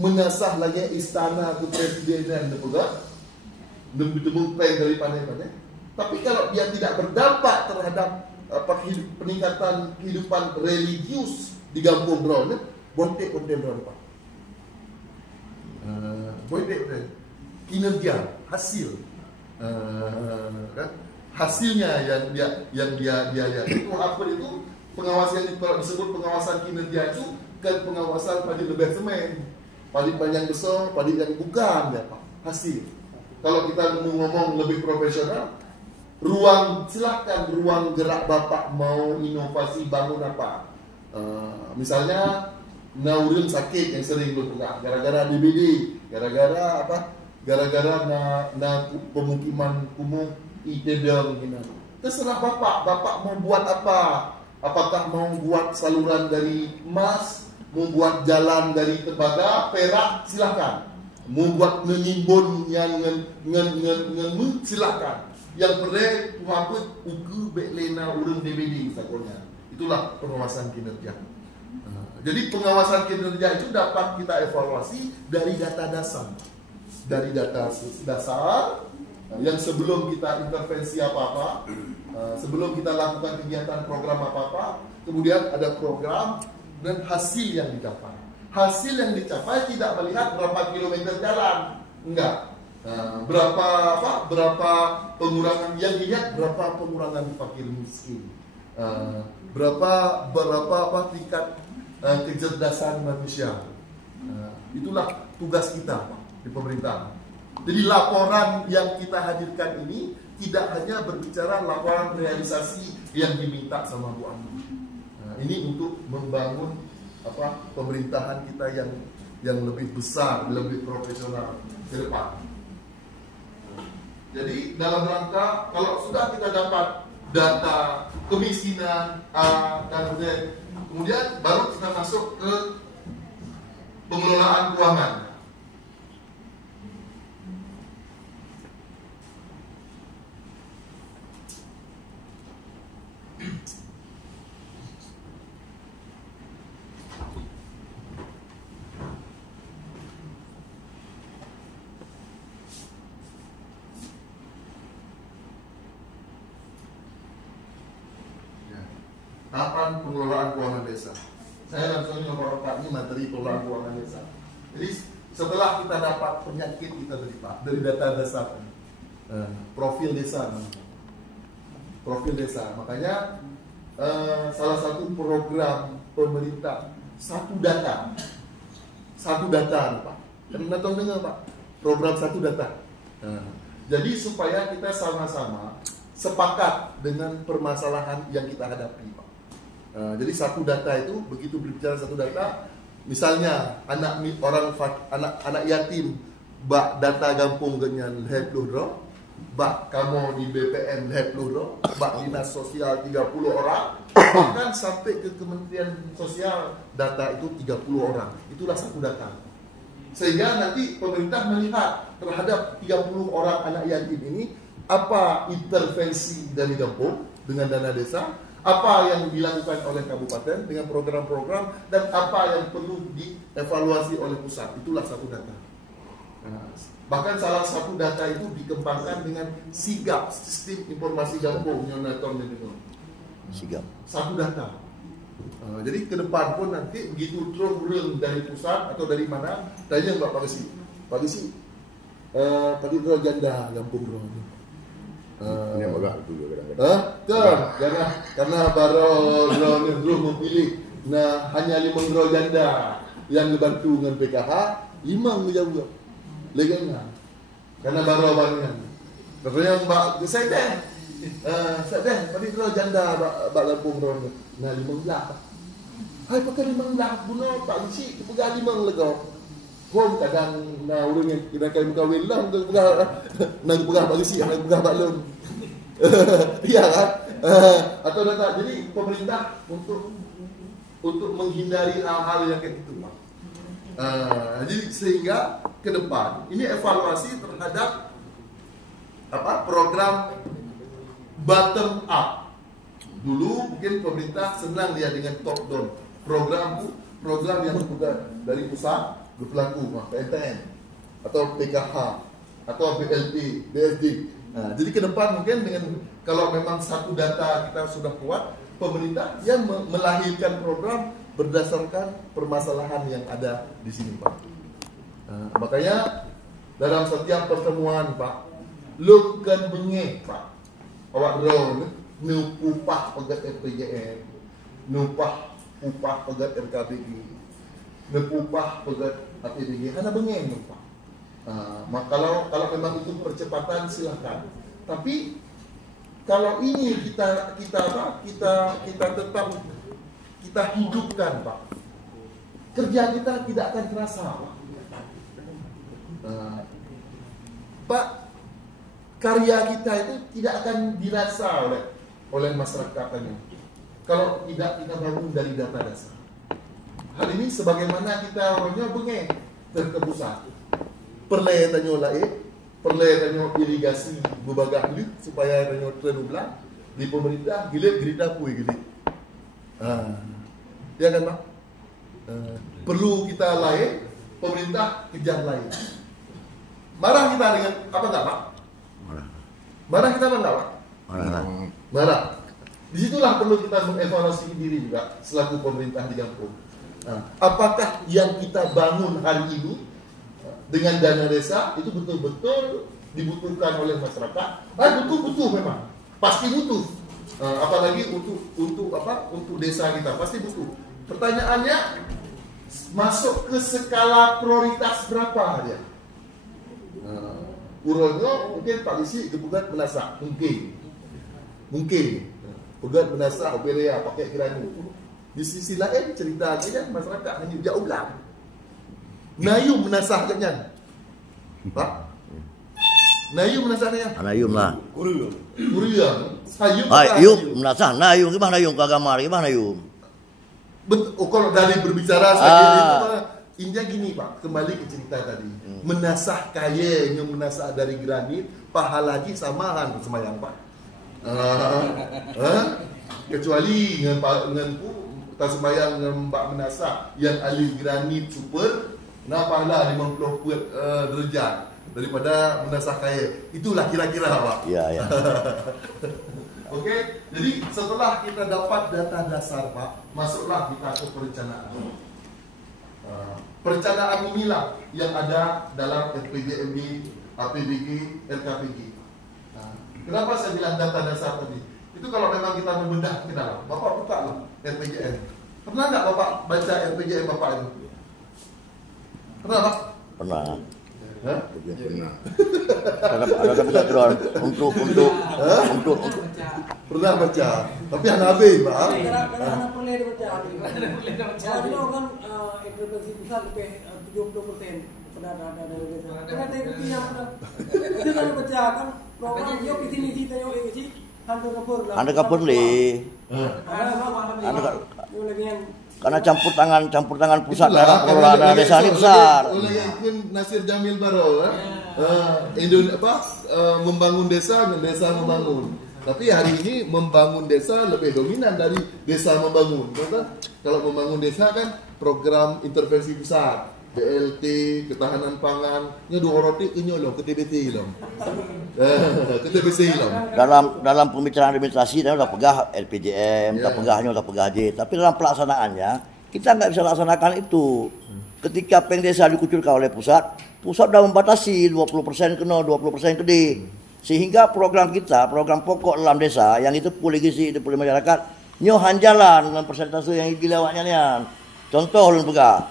menasah lagi istana kepresidenan demi dari pandai-pandai. Tapi kalau dia tidak berdampak terhadap peningkatan kehidupan religius di kampung drone, bontek drone Pak. Kinerja, hasil, kan? Hasilnya yang dia itu apa itu pengawasan. Kalau disebut pengawasan kinerja itu kan pengawasan pada lebih semen, pada panjang besar, pada yang bukan ya Pak, hasil. Kalau kita mau ngomong lebih profesional, silahkan ruang gerak Bapak mau inovasi bangun apa. Misalnya Nauril sakit yang sering lu pegang gara-gara DBD, gara-gara apa? Gara-gara pemukiman kumuh itedang gini. Terserah Bapak mau buat apa? Apakah mau buat saluran dari emas, mau buat jalan dari tembaga, perak, silakan. Mau buat menyimbun yang silakan. Yang penting Kuhaput uku beklena urung DBD sakonya. Itulah pengawasan kinerja. Jadi pengawasan kinerja itu dapat kita evaluasi dari data dasar. Dari data dasar yang sebelum kita intervensi apa-apa, sebelum kita lakukan kegiatan program apa-apa, kemudian ada program dan hasil yang dicapai. Hasil yang dicapai tidak melihat berapa kilometer jalan, enggak. Berapa pengurangan yang dilihat, berapa pengurangan fakir miskin, berapa tingkat kecerdasan manusia. Itulah tugas kita di pemerintah. Jadi laporan yang kita hadirkan ini tidak hanya berbicara laporan realisasi yang diminta sama Bu Andi. Nah, ini untuk membangun pemerintahan kita yang lebih besar, lebih profesional ke depan. Jadi dalam rangka kalau sudah kita dapat data kemiskinan A dan B, kemudian baru kita masuk ke pengelolaan keuangan. Tahapan pengelolaan keuangan desa. Saya langsung nyoba Pak, ini materi pengelolaan keuangan desa. Jadi setelah kita dapat penyakit kita dari data dasar, profil desa, makanya salah satu program pemerintah satu data Pak. Karena tahu dengar Pak, program satu data. Jadi supaya kita sama-sama sepakat dengan permasalahan yang kita hadapi Pak. Jadi satu data itu, begitu berbicara satu data, misalnya anak yatim, bak data kampung genyan lehep luhro, bak kamu di BPM lehep luhro, bak dinas sosial 30 orang, bahkan sampai ke Kementerian Sosial data itu 30 orang. Itulah satu data. Sehingga nanti pemerintah melihat terhadap 30 orang anak yatim ini apa intervensi dari kampung dengan dana desa, apa yang dilakukan oleh kabupaten dengan program-program, dan apa yang perlu dievaluasi oleh pusat. Itulah satu data. Bahkan salah satu data itu dikembangkan dengan SIGAP, Sistem Informasi Kampung Neonaton Sigap. Satu data. Jadi ke depan pun nanti begitu turun dari pusat atau dari mana, tanya Pak Gesi, tadi itu janda kampung bro. Ini agak dulu kadang-kadang. Karena baru memilih. Nah, hanya 5 gro janda yang dibantu dengan PKH, 5 juga. Legenda. Karena baru abangan. Katanya Mbak, saya deh, tadi gro janda Mbak Lampung bro. Nah, 15. Hai pakai 15 bunuh Pak Gisi, pegang 5 lego. Home kadang orang yang kira kaya kawin lah nang pegah Pak Gisi, nang pegah Pak Lun. Iya kan? Atau data. Jadi pemerintah untuk menghindari hal-hal yang kayak gitu Pak. Jadi sehingga ke depan ini evaluasi terhadap program bottom up. Dulu mungkin pemerintah senang dia dengan top down. Program yang dari pusat berlaku PNTN atau PKH atau BLT, BSD. Nah, jadi ke depan mungkin dengan kalau memang satu data kita sudah kuat, pemerintah yang melahirkan program berdasarkan permasalahan yang ada di sini Pak. Makanya dalam setiap pertemuan Pak, lukan bengek Pak, awak drone upah pegat RPJM, upah pegat RKBG, upah pegat APBD, karena bengeng Pak. Kalau memang itu percepatan silahkan. Tapi kalau ini kita tetap kita hidupkan Pak, kerja kita tidak akan terasa Pak. Pak, karya kita itu tidak akan dirasa oleh masyarakatnya kalau tidak kita bangun dari data dasar. Hal ini sebagaimana kita orangnya bengeng terkebusat. Perlu tanyo irigasi bubagah lit supaya tanyo trenublah di pemerintah gilet gerita pui gilet. Ya kan Pak? Perlu kita lain, pemerintah kejar lain. Marah kita dengan apa enggak Pak? Marah kita enggak Pak? Marah. Disitulah perlu kita mengevaluasi diri juga selaku pemerintah di kampung. Apakah yang kita bangun hari ini dengan dana desa itu betul-betul dibutuhkan oleh masyarakat? Butuh memang, pasti butuh. Apalagi untuk desa kita pasti butuh. Pertanyaannya, masuk ke skala prioritas berapa dia? Urangnya mungkin Pak Lisi kepegat menasak, mungkin pegat menasak operia pakai kerana. Di sisi lain cerita kan masyarakat hanya jauh belang. Nayum menasah katnya. Pak. Nayum menasah katnya. Nayum lah. Kuriang. Ayum menasah. Nayum gimana Nayum ke agama? Gimana Nayum? Betul. Oh, kalau dari berbicara intinya gini Pak, kembali ke cerita tadi. Menasah kaya yang menasah dari granit, pahalanya samahan semayang Pak. Kecuali dengan tak semayang dengan Mbak menasah yang ahli granit super, nah pahala 50 derajat daripada menasah kaya. Itulah kira-kira Pak. Iya. Okey, jadi setelah kita dapat data dasar Pak, masuklah kita ke perencanaan. Perencanaan inilah yang ada dalam RPJMD, APBG, RKPG. Kenapa saya bilang data dasar tadi? Itu kalau memang kita membedah ke dalam, Bapak buka lah RPJM. Pernah nggak Bapak baca RPJM Bapak itu? Pernah Pak? Pernah. Pernah. Ada kebetulan untuk pernah baca, tapi anak habis Pak. Karena pernah dibaca. Jadi kan intervensi pusat lebih 70% ada dari desa. Karena buktinya ada. Itu kan baca kan program yo visi tayo isi Anda kapur le. Karena campur tangan pusat daerah pengelolaan desa ini besar. Oleh Yakin Nasir Jamil Baro, membangun desa dan desa membangun. Tapi hari ini membangun desa lebih dominan dari desa membangun. Kalau membangun desa kan program intervensi pusat, BLT, ketahanan pangan, nya dua roti kenyolong ke TBC long. Ke TBC long. Dalam pembicaraan administrasi dan udah pegah RPJM, udah pegahnya udah pegah J. Tapi dalam pelaksanaannya kita nggak bisa laksanakan itu. Ketika peng desa dikucurkan oleh pusat sudah membatasi 20% kena, 20% gede. Sehingga program kita, program pokok dalam desa yang itu pulih gizi, itu pulih masyarakat, nyohan jalan dengan persentase yang dilewatnya ni. Contoh ulun pegah.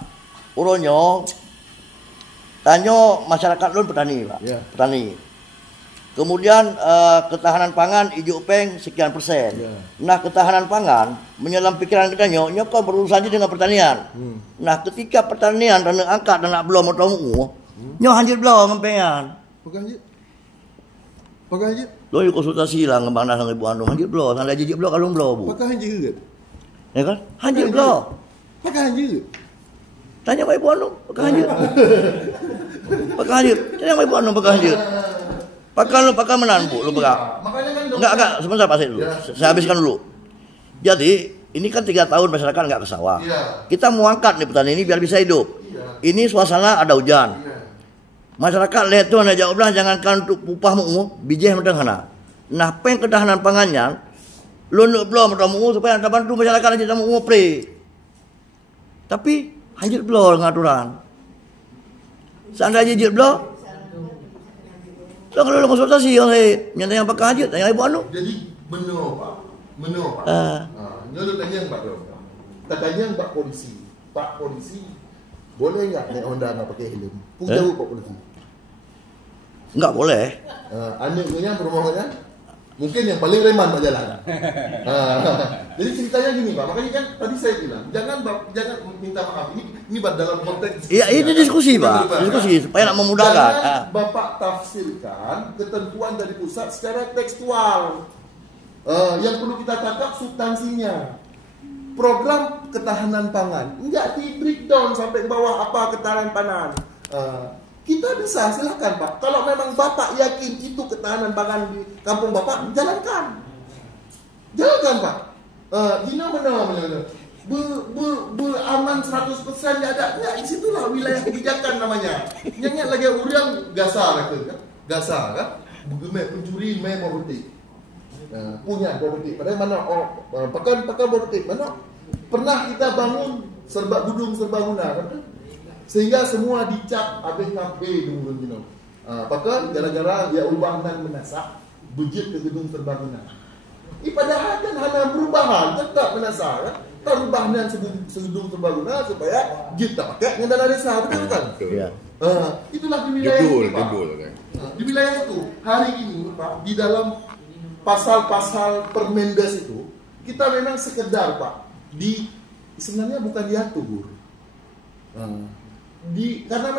Uronyo tanyo masyarakat ulun petani, Pak. Yeah. Petani. Kemudian ketahanan pangan ijo peng sekian persen. Yeah. Nah, ketahanan pangan menyelam pikiran kita nyo kau berurusan dengan pertanian. Nah, ketika pertanian dan angkat dan nak belum atau nyo hanjir belum ngempengan. Pakai hanjir. Lo konsultasi lah ngembang dah dengan ibu anu hanjir belum, sang lagi belum kalau belum bu. Pakai hanjir ke? Ya kan? Hanjir belum. Pakai hanjir. Tanya Pak Ibu anu, pakai hanjir. Pakai hanjir. Tanya Pak Ibu anu pakai hanjir. Pakai menan bu, lu pakai. Enggak, sebentar Pak Said dulu. Saya habiskan dulu. Jadi, ini kan 3 tahun masyarakat enggak ke sawah. Kita mau angkat nih petani ini biar bisa hidup. Ini suasana ada hujan. Masyarakat lihat tuh anda jawab bilang jangankan untuk upahmu, biji yang mana. Nah, peng ketahanan pangannya, lu nuk belum mu supaya anda bantu masyarakat aja mau pre. Tapi hanjir belum ngaturan. Seandainya hanjir belum, lo kalau konsultasi oleh nyata yang pakai hanjir, tanya ibu anu. Jadi menurut Pak. Nyolot tanya Pak Dom. Tanya Pak Polisi. Pak Polisi, boleh nggak naik Honda nggak pakai helm? Jauh Pak Polisi. Enggak boleh. Anaknya perumahannya mungkin yang paling reman Pak jalan. Jadi ceritanya gini Pak, makanya kan tadi saya bilang jangan minta maaf ini dalam konteks. Iya ini diskusi Pak, diskusi supaya nak memudahkan. Jangan Bapak tafsirkan ketentuan dari pusat secara tekstual. Yang perlu kita tangkap substansinya. Program ketahanan pangan enggak di breakdown sampai bawah apa ketahanan pangan. Kita bisa silakan Pak. Kalau memang Bapak yakin itu ketahanan pangan di kampung Bapak, jalankan. Jalankan Pak. Gina benar. Aman 100% ya ada. Ya, disitulah wilayah kebijakan namanya. Nyanyi lagi orang gasar kan? Gasar kan? Pencuri mau berhenti. Punya berhenti. Padahal mana? Pakai berhenti. Mana? Pernah kita bangun gedung serbaguna kan? Sehingga semua dicap ABKB dulu gitu. Bahkan gara-gara dia ubah dan menasak budget ke gedung serbaguna. Padahal kan hanya perubahan tetap menasak kan? Ubah dan segedung serbaguna supaya kita pakai dengan dana desa betul kan? Iya. Itulah di wilayah Judul. Nah, di wilayah itu hari ini Pak, di dalam pasal-pasal Permendes itu kita memang sekedar Pak sebenarnya bukan diatur. Karena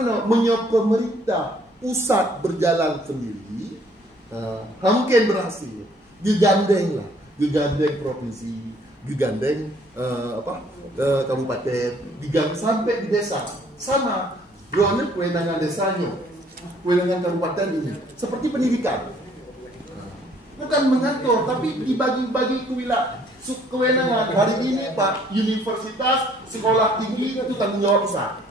pemerintah pusat berjalan sendiri, mungkin berhasil. Digandeng provinsi, digandeng kabupaten, digandeng sampai di desa. Sama, doanya kewenangan desanya, kewenangan kabupaten ini. Seperti pendidikan. Bukan mengatur, tapi dibagi-bagi kewenangan. Hari ini Pak, universitas, sekolah tinggi itu tanggung jawab pusat.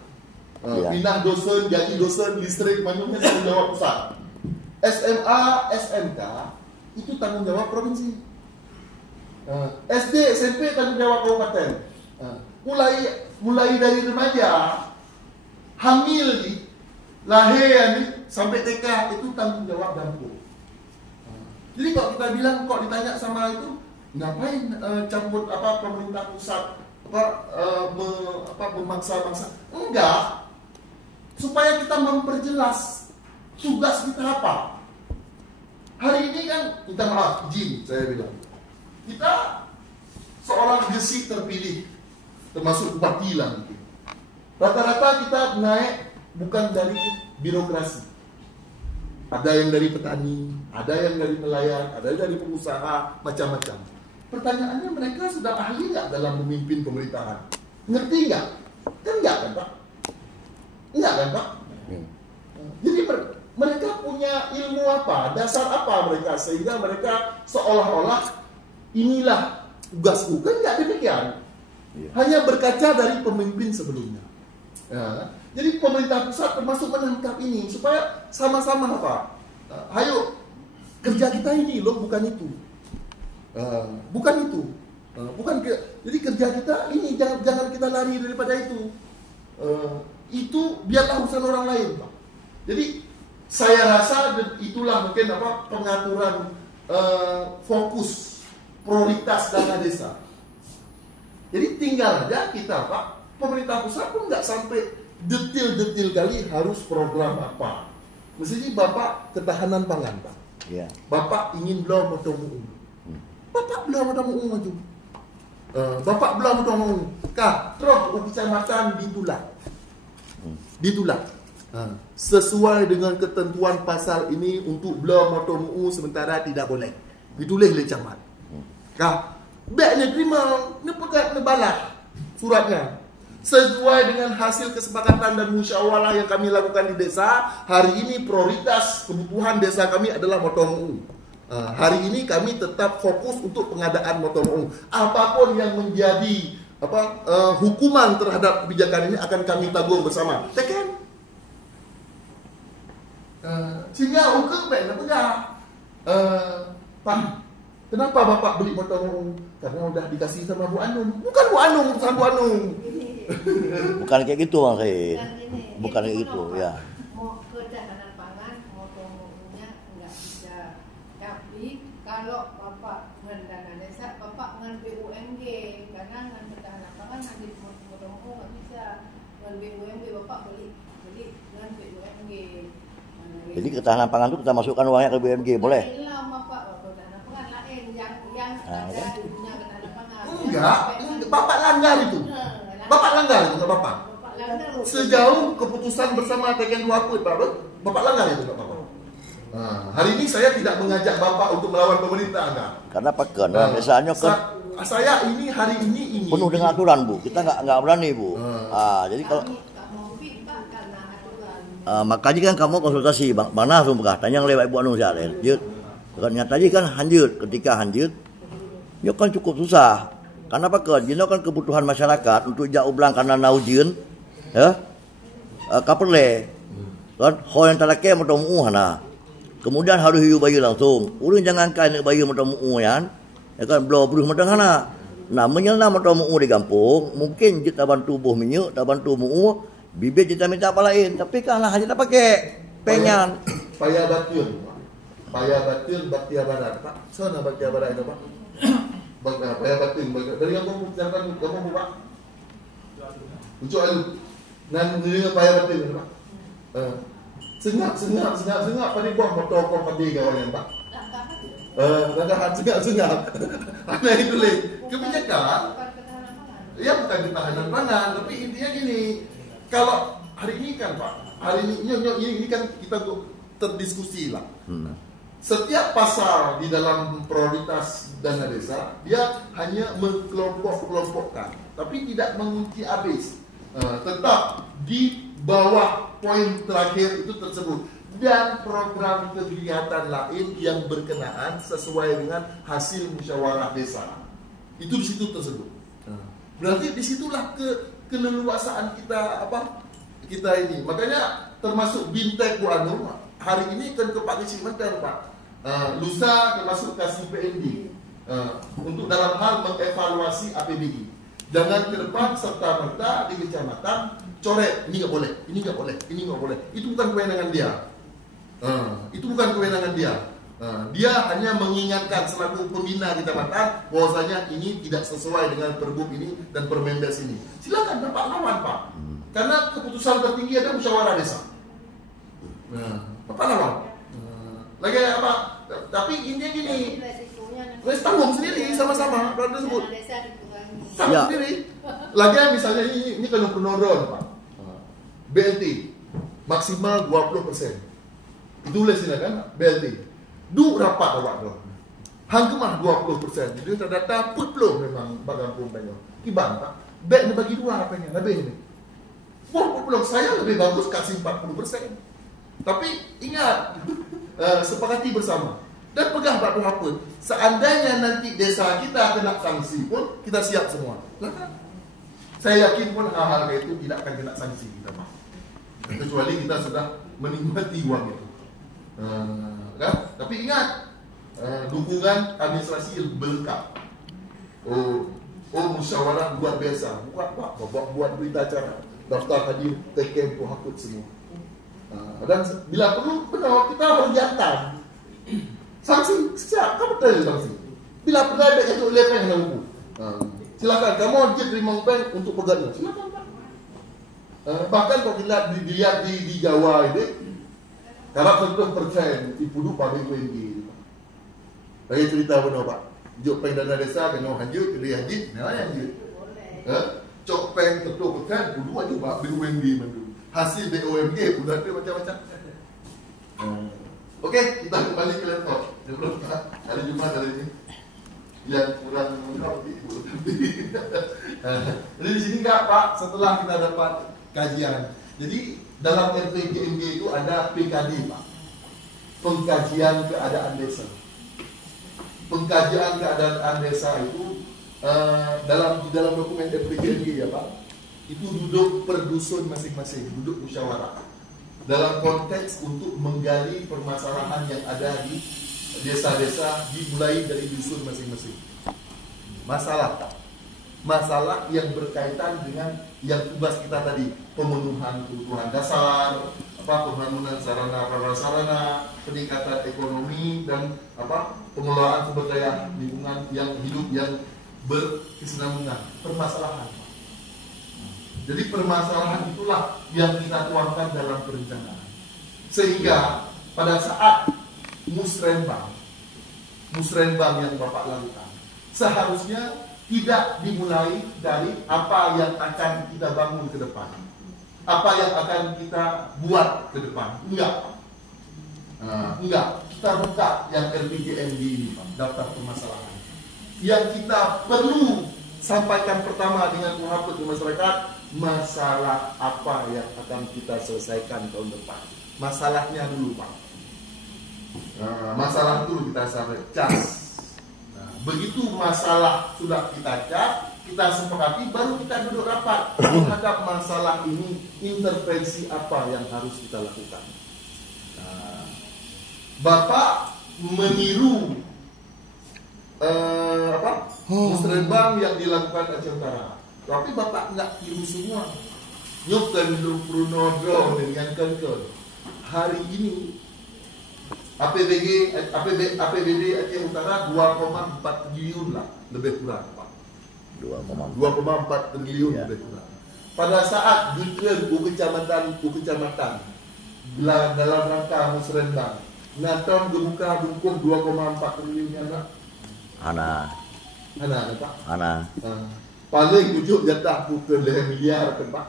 Pindah dosen, gaji dosen, listrik, manunya tanggung jawab pusat. SMA, SMK itu tanggung jawab provinsi. SD, SMP tanggung jawab kabupaten. Mulai dari remaja, hamil, lahir sampai TK itu tanggung jawab Dampo. Jadi kalau kita bilang, kok ditanya sama itu, ngapain campur pemerintah pusat memaksa-maksa? Enggak, supaya kita memperjelas tugas kita apa. Hari ini kan, minta maaf, izin saya bilang, kita seorang gesi terpilih, termasuk bupati lah mungkin. Rata-rata kita naik bukan dari birokrasi. Ada yang dari petani, ada yang dari nelayan, ada yang dari pengusaha, macam-macam. Pertanyaannya, mereka sudah ahli nggak dalam memimpin pemerintahan? Ngerti nggak? Kan nggak kan Pak? Enggak kan Pak? Jadi mereka punya ilmu apa? Dasar apa mereka? Sehingga mereka seolah-olah inilah tugasku. Kan nggak demikian. Hanya berkaca dari pemimpin sebelumnya. Ya. Jadi pemerintah pusat termasuk menangkap ini supaya sama-sama apa? Ayo kerja kita ini loh, bukan itu. Bukan itu. Jadi kerja kita ini jangan kita lari daripada itu. Itu biarlah urusan orang lain, Pak. Jadi saya rasa itulah mungkin pengaturan fokus prioritas dana desa. Jadi tinggal aja kita Pak, pemerintah pusat pun nggak sampai detail kali harus program apa. Mestinya Bapak ketahanan pangan Pak. Ya. Bapak ingin belum motong. Bapak belum maju. Bapak belum motong. Terus kecamatan ditulak. Sesuai dengan ketentuan pasal ini untuk belum motong sementara tidak boleh. Ditulis oleh camat. Baiknya terima, pegat balas suratnya. Sesuai dengan hasil kesepakatan dan musyawarah yang kami lakukan di desa, hari ini prioritas kebutuhan desa kami adalah motong. Hari ini kami tetap fokus untuk pengadaan motong. Apapun yang menjadi hukuman terhadap kebijakan ini akan kami tanggung bersama. Teken. Sehingga hukum baiknya pegang. Pak, kenapa Bapak beli motong? Karena udah dikasih sama Bu Anung. Bukan Bu Anung, urusan Bu Anung. Bukan kayak gitu Bang Said. Bukan kayak gitu, ya. Mau ketahanan pangan, motongnya nggak bisa. Tapi kalau Bapak dana desa, Bapak ngan BUMG, karena ngan ketahanan pangan nanti motong nggak bisa. Ngan BUMG Bapak beli ngan BUMG. Jadi ketahanan pangan itu kita masukkan uangnya ke BUMG, boleh? Bapak ketahanan pangan lain yang ada di dunia ketahanan pangan. Enggak, Bapak langgar itu. Bapak langgar itu enggak Bapak. Sejauh keputusan bersama Teken Waku Bapak langgar itu enggak Bapak. Hari ini saya tidak mengajak Bapak untuk melawan pemerintah enggak. Karena pakai desanya kan saya ini hari ini penuh dengan aturan Bu. Kita enggak berani Bu. Jadi kalau makanya kan kamu konsultasi mana sumpah tanya lewat Ibu Anu Syaril. Ternyata tadi kan ketika hanjut itu kan cukup susah. Karena apa kan? Ini kan kebutuhan masyarakat untuk jauh belang karena naujin, ya, kapele, kan, ho yang terlake motong hana. Kemudian harus hiu bayi langsung. Ulun jangan kain bayi motong ya kan, belum beruh motong hana. Nah, menyelna motong di kampung, mungkin kita bantu buh minyak, kita bantu bibit kita minta apa lain, tapi karena hanya kita pakai penyan. Paya Batyun, Baktia Barat, Pak. Sana Baktia Barat itu Pak. Paya Batyun, dari kamu Pak. Ucuk alu, nan dengan Paya Batyun Pak. Sengap pada buah motor kau pada kawan Pak. Sengap. Mana itu leh? Kebijakan. Ya bukan ketahanan pangan, tapi intinya gini. Kalau hari ini kan Pak, ini kan kita terdiskusi lah. Setiap pasal di dalam prioritas dana desa, dia hanya mengkelompok-kelompokkan, tapi tidak mengunci habis. Tetap di bawah poin terakhir itu tersebut. Dan program kegiatan lain yang berkenaan sesuai dengan hasil musyawarah desa. Itu di situ tersebut. Berarti disitulah keleluasaan kita kita ini. Makanya termasuk Bintek Bu Anu, hari ini kan ke Pak Kecimatan Pak. Lusa termasuk kasih PND untuk dalam hal mengevaluasi APBD. Jangan ke depan serta merta di kecamatan coret ini nggak boleh, ini nggak boleh, ini nggak boleh. Itu bukan kewenangan dia. Itu bukan kewenangan dia. Dia hanya mengingatkan selaku pembina kecamatan bahwasanya ini tidak sesuai dengan Pergub ini dan Permendes ini. Silakan Bapak lawan Pak. Karena keputusan tertinggi ada musyawarah desa. Bapak lawan. Lagi apa? Tapi intinya gini, wes tanggung sendiri sama-sama berada tersebut. Tanggung sendiri. Lagi misalnya ini kalau penodon Pak, BLT maksimal 20%. Itu les kan BLT. Du rapat awak tu. Hang kemah 20%. Jadi terdata put belum memang bagang pun banyak. Kibang Pak. Bek ni bagi dua apanya? Lebih ni. Belum saya lebih bagus kasih 40%. Tapi ingat sepakati bersama dan pegang apa-apa. Seandainya nanti desa kita kena sanksi pun kita siap semua. Saya yakin pun hal-hal itu tidak akan kena sanksi kita Pak. Kecuali kita sudah menikmati uang itu. Kan? Tapi ingat dukungan administrasi berlengkap. Musyawarah luar biasa. Buat berita acara, daftar hadir, TKM hakut semua. Dan bila perlu benar kita harus jantan. Sanksi siap, kamu betul sanksi. Bila perlu ada itu lepeng yang lalu. Silakan kamu dia terima pen untuk pegang. Silakan Pak. Bahkan kalau kita dilihat di Jawa ini, kalau 100% dipuduk pada UNG. Lagi cerita benar Pak. Jok peng dana desa kena hajut, dia hajut, mana hajut? Cok peng 100% puduk aja Pak BUMG mandu. Hasil BUMG sudah ada macam-macam. Okey, kita kembali ke laptop. Sebelum hari Jumaat hari ini yang kurang berapa Ibu? Jadi di sini enggak Pak, setelah kita dapat kajian. Jadi dalam RPJMG itu ada PKD Pak. Pengkajian keadaan desa. Pengkajian keadaan desa itu di dalam dokumen RPJMG ya Pak. Itu duduk per dusun masing-masing, duduk musyawarah dalam konteks untuk menggali permasalahan yang ada di desa-desa dimulai dari dusun masing-masing. Masalah yang berkaitan dengan yang tugas kita tadi, pemenuhan kebutuhan dasar, pembangunan sarana prasarana, peningkatan ekonomi dan pengelolaan sumber daya lingkungan yang hidup yang berkesinambungan, permasalahan. Jadi permasalahan itulah yang kita tuangkan dalam perencanaan. Sehingga pada saat musrenbang yang Bapak lakukan, seharusnya tidak dimulai dari apa yang akan kita bangun ke depan, apa yang akan kita buat ke depan. Enggak. Kita buka yang RPJMG ini, daftar permasalahan. Yang kita perlu sampaikan pertama dengan menghapus ke masyarakat, masalah apa yang akan kita selesaikan tahun depan. Masalahnya dulu Pak. Masalah dulu kita sampai cas. Begitu masalah sudah kita cas, kita sepakati, baru kita duduk rapat terhadap masalah ini, intervensi apa yang harus kita lakukan. Bapak meniru musrenbang yang dilakukan Aceh Utara. Tapi Bapak nggak tiru semua. Nyukan lu Prunodro dengan Kenkon. Hari ini APBD Aceh Utara 2,4 triliun lah, lebih kurang Pak. 2,4 triliun lebih kurang. Pada saat Gudren kecamatan dalam rangka musrembang. Naton gebuka bungkus 2,4 triliun anak. Ana Pak. Paling tujuh jatah pukul 2 miliar kan Pak.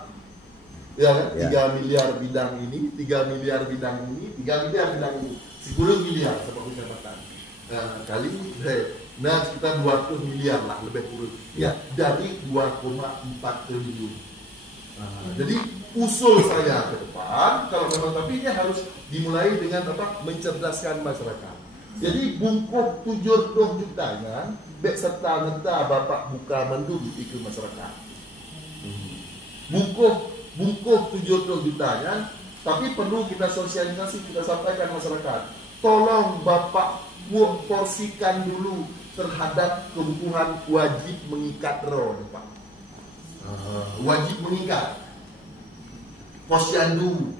Ya kan? 3 miliar bidang ini, 3 miliar bidang ini, 3 miliar bidang ini. 10 miliar seperti jabatan. Kali nah sekitar 200 miliar lah lebih kurang. Ya, dari 2,4 triliun. Jadi usul saya ke depan, kalau memang tapi ini harus dimulai dengan apa? Mencerdaskan masyarakat. Jadi bungkus 70 jutanya, bek serta merta bapak buka mandul ke masyarakat. Bungkus 70 jutanya, tapi perlu kita sosialisasi, kita sampaikan masyarakat. Tolong bapak porsikan dulu terhadap kebutuhan wajib mengikat roh, Pak. Wajib mengikat posyandu,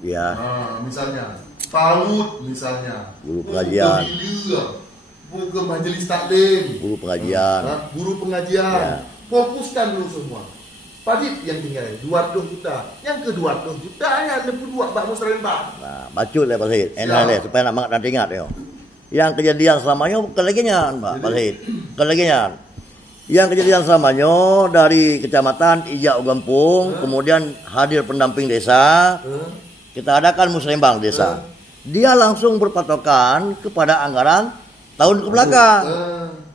misalnya PAUD, misalnya guru pengajian, buku majelis taklim, guru pengajian, fokuskan dulu semua. Padit yang tinggal 200 juta, yang ke 200 juta ya 62 Pak Musrembang. Nah, bacut lah Pak Syed, enak supaya nak nanti ingat yo. Yang kejadian selamanya bukan lagi nyan, Pak Syed, bukan lagi nyan. Yang kejadian selamanya dari kecamatan Ijak Gampung, kemudian hadir pendamping desa, kita adakan musrembang desa. Dia langsung berpatokan kepada anggaran tahun ke belakang.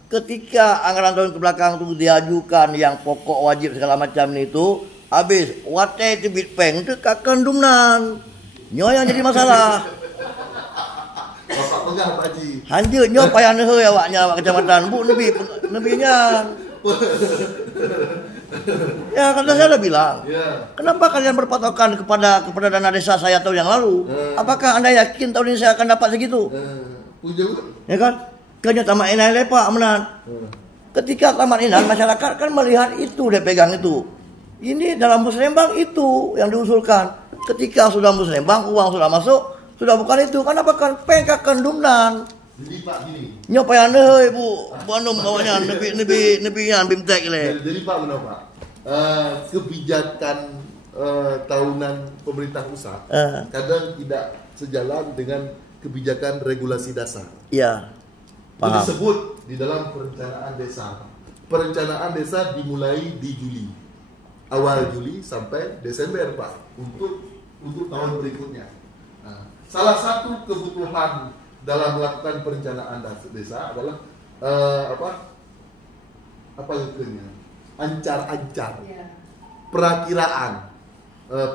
Ketika anggaran tahun ke belakang itu diajukan yang pokok wajib segala macam itu, habis watai tibit peng itu kakandumnan. Nyo yang jadi masalah. Bapak pegah Pak Haji. Hanjut nyo payah nehe awaknya awak kecamatan. Bu nebinya. Ya kan saya udah bilang. Kenapa kalian berpatokan kepada dana desa saya tahun yang lalu? Apakah Anda yakin tahun ini saya akan dapat segitu? Ya kan? Kayaknya tamat inai lepak menan. Ketika tamat inai masyarakat kan melihat itu, dia pegang itu. Ini dalam musrembang itu yang diusulkan. Ketika sudah musrembang, uang sudah masuk, sudah bukan itu. Kenapa kan pengkak kendumnan? Jadi Pak gini. Nyopayan deh Bu Anum bawanya nebi-nebian bimtek le. Jadi Pak kenapa? Kebijakan tahunan pemerintah pusat kadang tidak sejalan dengan kebijakan regulasi dasar. Iya. Itu disebut di dalam perencanaan desa. Perencanaan desa dimulai di Juli, awal Juli sampai Desember Pak, untuk tahun berikutnya. Salah satu kebutuhan dalam melakukan perencanaan desa adalah apa itu? Ancar-ancar, perakiraan,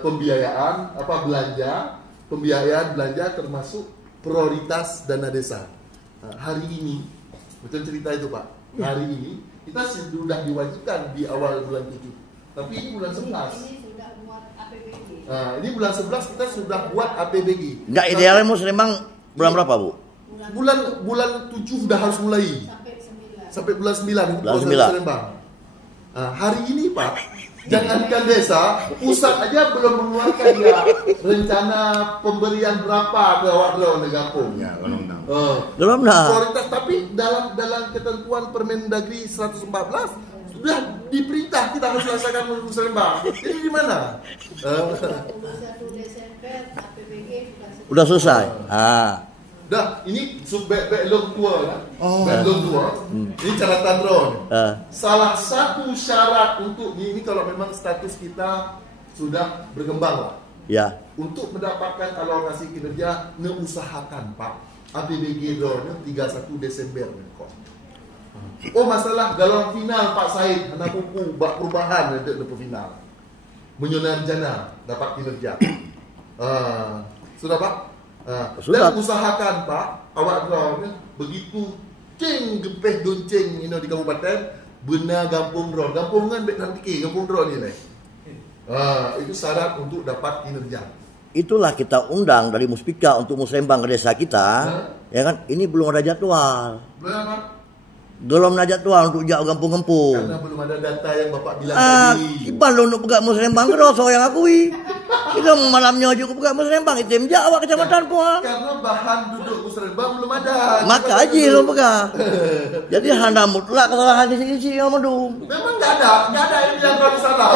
pembiayaan, pembiayaan belanja termasuk prioritas dana desa. Hari ini, betul cerita itu Pak. Hari ini kita sudah diwajibkan di awal bulan 7. Tapi ini bulan 11. Ini sudah buat APBG. Ini bulan 11 kita sudah buat APBG. Enggak idealnya musrembang bulan berapa Bu? Bulan 7 sudah harus mulai. Sampai bulan 9. Bulan 9. Hari ini Pak, jangankan desa, pusat aja belum mengeluarkan ya rencana pemberian berapa ke awak Negapung. Ya, belum nah. Prioritas, tapi dalam ketentuan Permendagri 114 sudah diperintah kita harus laksanakan musrembang. Jadi di mana? 21 Desember APBG Udah selesai. Dah, ini backlog tua kan? Backlog tua. Ini catatan drone. Salah satu syarat untuk ini kalau memang status kita sudah berkembang lah. Ya. Untuk mendapatkan alokasi kinerja, neusahakan Pak. APBG drone 31 Desember kok. Oh masalah dalam final Pak Said, anak buku bak perubahan untuk final. Menyunar jana dapat kinerja. Sudah Pak? Dan usahakan Pak, awak drone begitu ceng gempeh donceng ini di kabupaten benar Gampung drone. Gampung kan bek nanti Gampung drone ini. Itu syarat untuk dapat kinerja. Itulah kita undang dari Muspika untuk musrembang ke desa kita. Ya kan? Ini belum ada jadwal. Belum apa? Belum ada jadwal untuk jauh kampung-kampung. Karena belum ada data yang Bapak bilang tadi. Iban lo untuk pegang musrembang ke dosa yang akui. Itu malamnya juga buka Musrembang itim je awak kecamatan pun. Karena bahan duduk Musrembang belum ada. Maka aja lo pegang. Jadi hanya mutlak kesalahan isi yang mendung. Memang enggak ada yang harus salah.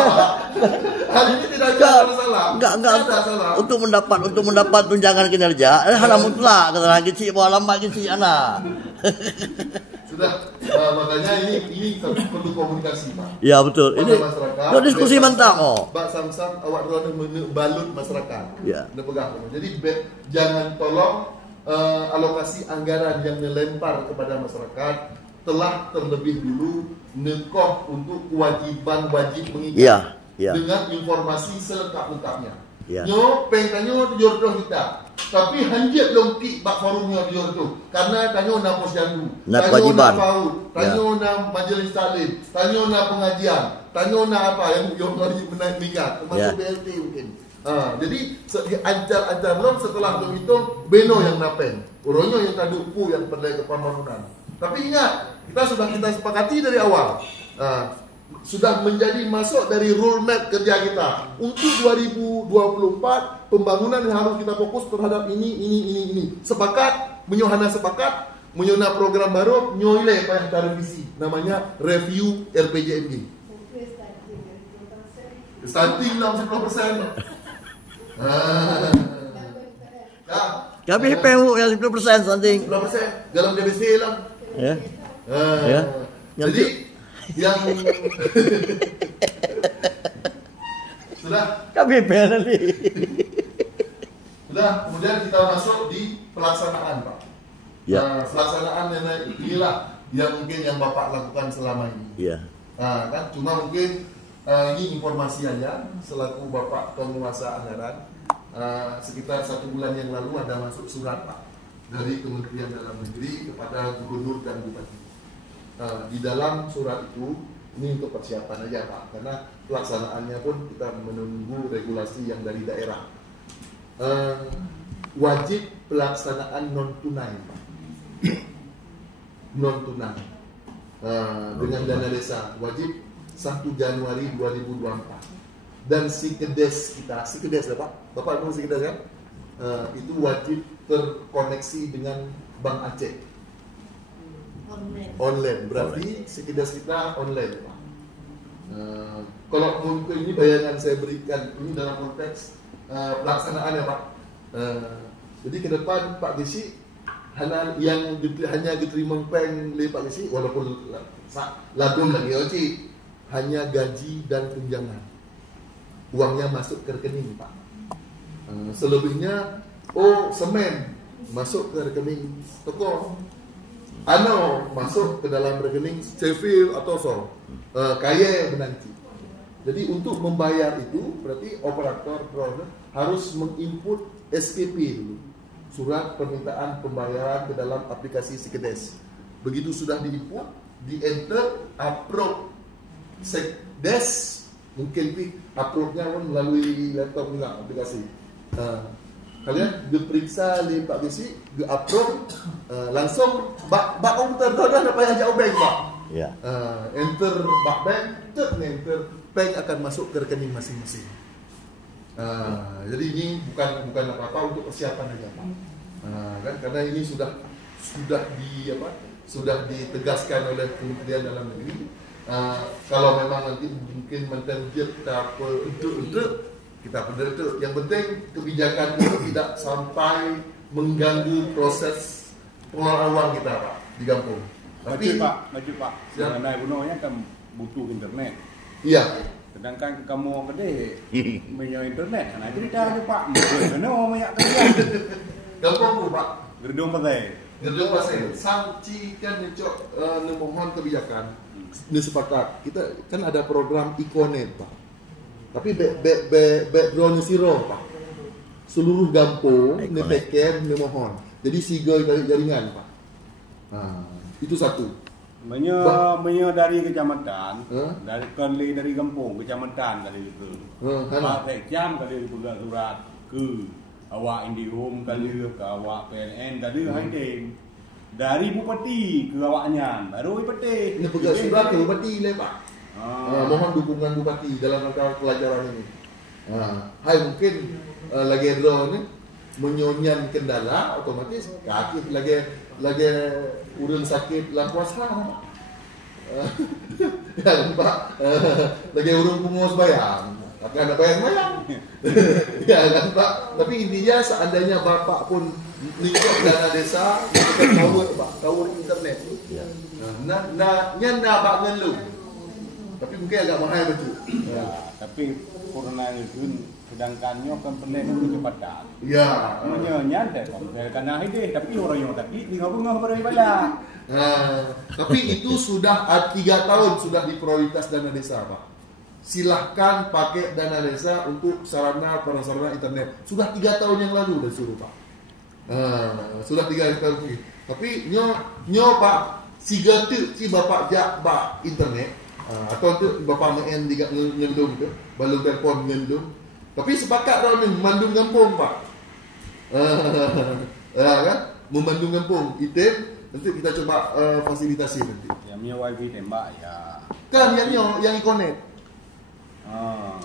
Hal ini tidak ada salah. Enggak salah. Untuk mendapat tunjangan kinerja, hanya mutlak kesalahan kecil bawa lambat kecil anak. Sudah, makanya ini perlu komunikasi, Pak. Ya betul. Ini diskusi mantap Pak Samsam awak rono balut masyarakat. Ya. Pegang. Jadi jangan tolong alokasi anggaran yang melempar kepada masyarakat telah terlebih dulu nekoh untuk kewajiban wajib mengikat dengan informasi selengkap-lengkapnya. Nyo pengennya jodoh kita, tapi hanjat longki bak forumnya jodoh karena tanyo na posyandu, tanyo na paut, tanyo na majelis taklim, tanyo na pengajian, tanyo na apa yang wajib menikah, termasuk BLT mungkin. Jadi ancar belum setelah itu beno yang napen, uronyo yang taduku yang pendai kepamanunan. Tapi ingat, kita sepakati dari awal. Sudah menjadi masuk dari rule map kerja kita untuk 2024 pembangunan yang harus kita fokus terhadap ini. Sepakat, menyona program baru, nyoile apa yang kita revisi, namanya review RPJMD. Starting 60%. Kami PU yang 10% something. 10% dalam DBC lah. Jadi yang sudah kami nanti. Sudah, kemudian kita masuk di pelaksanaan, Pak. Pelaksanaan inilah yang mungkin yang Bapak lakukan selama ini. Kan cuma mungkin ini informasi aja selaku Bapak penguasa anggaran. Sekitar 1 bulan yang lalu ada masuk surat, Pak, dari Kementerian Dalam Negeri kepada Gubernur dan Bupati. Di dalam surat itu ini untuk persiapan aja, Pak, karena pelaksanaannya pun kita menunggu regulasi yang dari daerah. Wajib pelaksanaan non tunai, Pak. Non tunai dengan dana desa wajib 1 Januari 2024. Dan Sikedes kita, Sikedes ya, Pak, Bapak tahu Sikedes kan? Itu wajib terkoneksi dengan Bank Aceh. Online, berarti Sikedes kita online, Pak. Kalau mungkin ini bayangan saya berikan ini dalam konteks pelaksanaan ya, Pak. Jadi ke depan Pak Gisi hanya diterima peng oleh Pak Gisi walaupun ladum lagi oci hanya gaji dan tunjangan. Uangnya masuk ke rekening, Pak. Selebihnya semen masuk ke rekening toko. Masuk ke dalam rekening civil atau kaya menanti. Jadi untuk membayar itu berarti operator harus menginput SPP dulu, surat permintaan pembayaran ke dalam aplikasi Sikedes. Begitu sudah diinput, di enter, approve Sikedes, mungkin approve-nya pun melalui laptop juga aplikasi. Kalian diperiksa oleh Pak Gisi, di-approve, langsung bak komputer dah apa yang jauh bank, Pak. Enter bak bank, enter bank akan masuk ke rekening masing-masing. Jadi ini bukan apa-apa untuk persiapan aja, Pak. Kan karena ini sudah ditegaskan oleh Kementerian Dalam Negeri. Kalau memang nanti mungkin menterjit untuk kita benar itu. Yang penting kebijakan itu tidak sampai mengganggu proses pengelolaan uang kita, Pak, di kampung. Tapi maju Pak. Mengenai gunanya kan butuh internet. Iya. Sedangkan kamu gede punya internet. Nah cerita aja, Pak. Mana banyak kerja. Kampung, Pak. Gedung Pasir. Gedung Pasir. Samci kan memohon kebijakan. Ini sepakat. Kita kan ada program Ikonet, Pak. Tapi background zero, Pak. Seluruh kampung nepeken memohon. Jadi siga jaringan, Pak. Itu satu. Menyo dari kecamatan, dari kampung kecamatan kali itu. Pak jam kali surat ke awak Indihome kali ke awak PNN tadi haiding. Dari bupati ke awaknya baru bupati. Ini pegang surat ke bupati le, Pak. Mohon dukungan bupati dalam rangka pelajaran ini. Hai mungkin lagi draw ni menyonyan kendala otomatis kaki lagi urang sakit lah puasa. Ya Pak, lagi urang pungus bayang. Akan ada bayang-bayang. Ya kan Pak. Tapi intinya seandainya Bapak pun lingkup dana desa, bukan tower internet. Ya. Nah, Pak ngelu. Tapi mungkin agak mahal betul. Ya, tapi karena itu sedangkannya kan pernah kecepatan. Ya. Menyanyi deh, karena ide tapi orang tapi di ngomong berbeda. Tapi itu sudah 3 tahun sudah diprioritas dana desa Pak. Silahkan pakai dana desa untuk sarana prasarana internet. Sudah 3 tahun yang lalu udah suruh Pak. Sudah 3 tahun lagi. Tapi nyo Pak si gatil si Bapak jak Pak internet atau tu Bapak main di ngendung tu, balung telefon ngendung. Tapi sepakat dah ni memandung kampung Pak. Kan? Memandung kampung. Item nanti kita coba fasilitasi nanti. Yang punya wifi tembak ya. Kan yang Econet.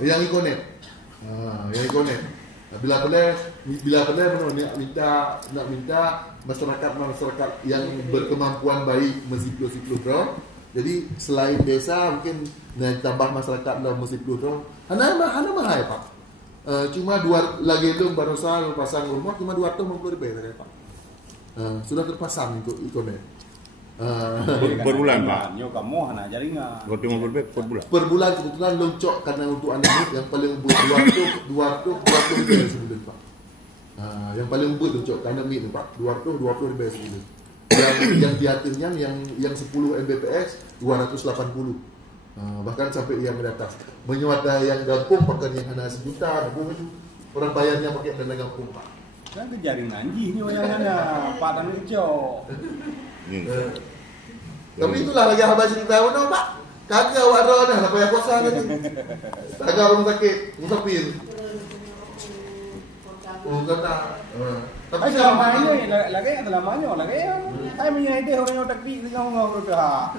Yang Econet. Yang Econet. Bila boleh nak minta masyarakat yang berkemampuan baik mesti draw. Jadi selain desa mungkin tambah masyarakat dalam mesti draw. Hana mahal Pak. Cuma 2 lagi dong barusan pasang rumah cuma 250 ribu tadi Pak. Sudah terpasang untuk Econet. Per bulan Pak. Yo kamu hana jaringan. 250 ribu per bulan kebetulan loncok karena untuk anak yang paling buat 200 ribu sebulan Pak. Yang paling buat loncok karena mid Pak 200 ribu sebulan. Yang diaturnya yang 10 Mbps 280. Bahkan sampai yang mendatas menyuata yang gampung pakai yang hanya 1 juta orang bayarnya pakai dana gampung Pak. Kan ke jaringan ni orang ada Pak dan hijau. Tapi itulah lagi abah cerita no Pak. Kagak awak dah apa yang kuasa tadi. Kagak orang sakit, musafir. Kata. Tapi selama ini lagi selamanya lagi saya menyahidi orang yang tak di ngomong dah.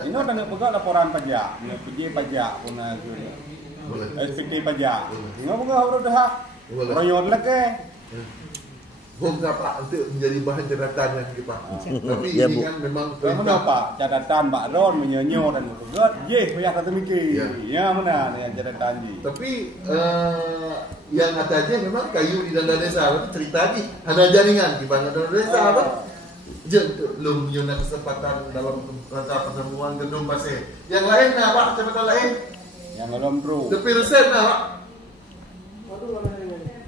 Ini orang pegang laporan pajak, PJ pajak pun tu. SPT pajak. Ngomong orang dah. Orang yang lagi. Bukan Pak untuk menjadi bahan catatan lagi Pak. Tapi ini kan memang perintah Pak. Catatan Pak Ron menyanyi dan pegat. Banyak kata mikir. Ya mana yang catatan ni. Tapi yang atasnya memang kayu di dana desa cerita lagi. Ada jaringan di bangun dana desa apa? Belum punya kesempatan dalam rangka pertemuan gedung pasir. Yang lain Pak, catatan lain? Yang belum bro. Tepi resen Pak.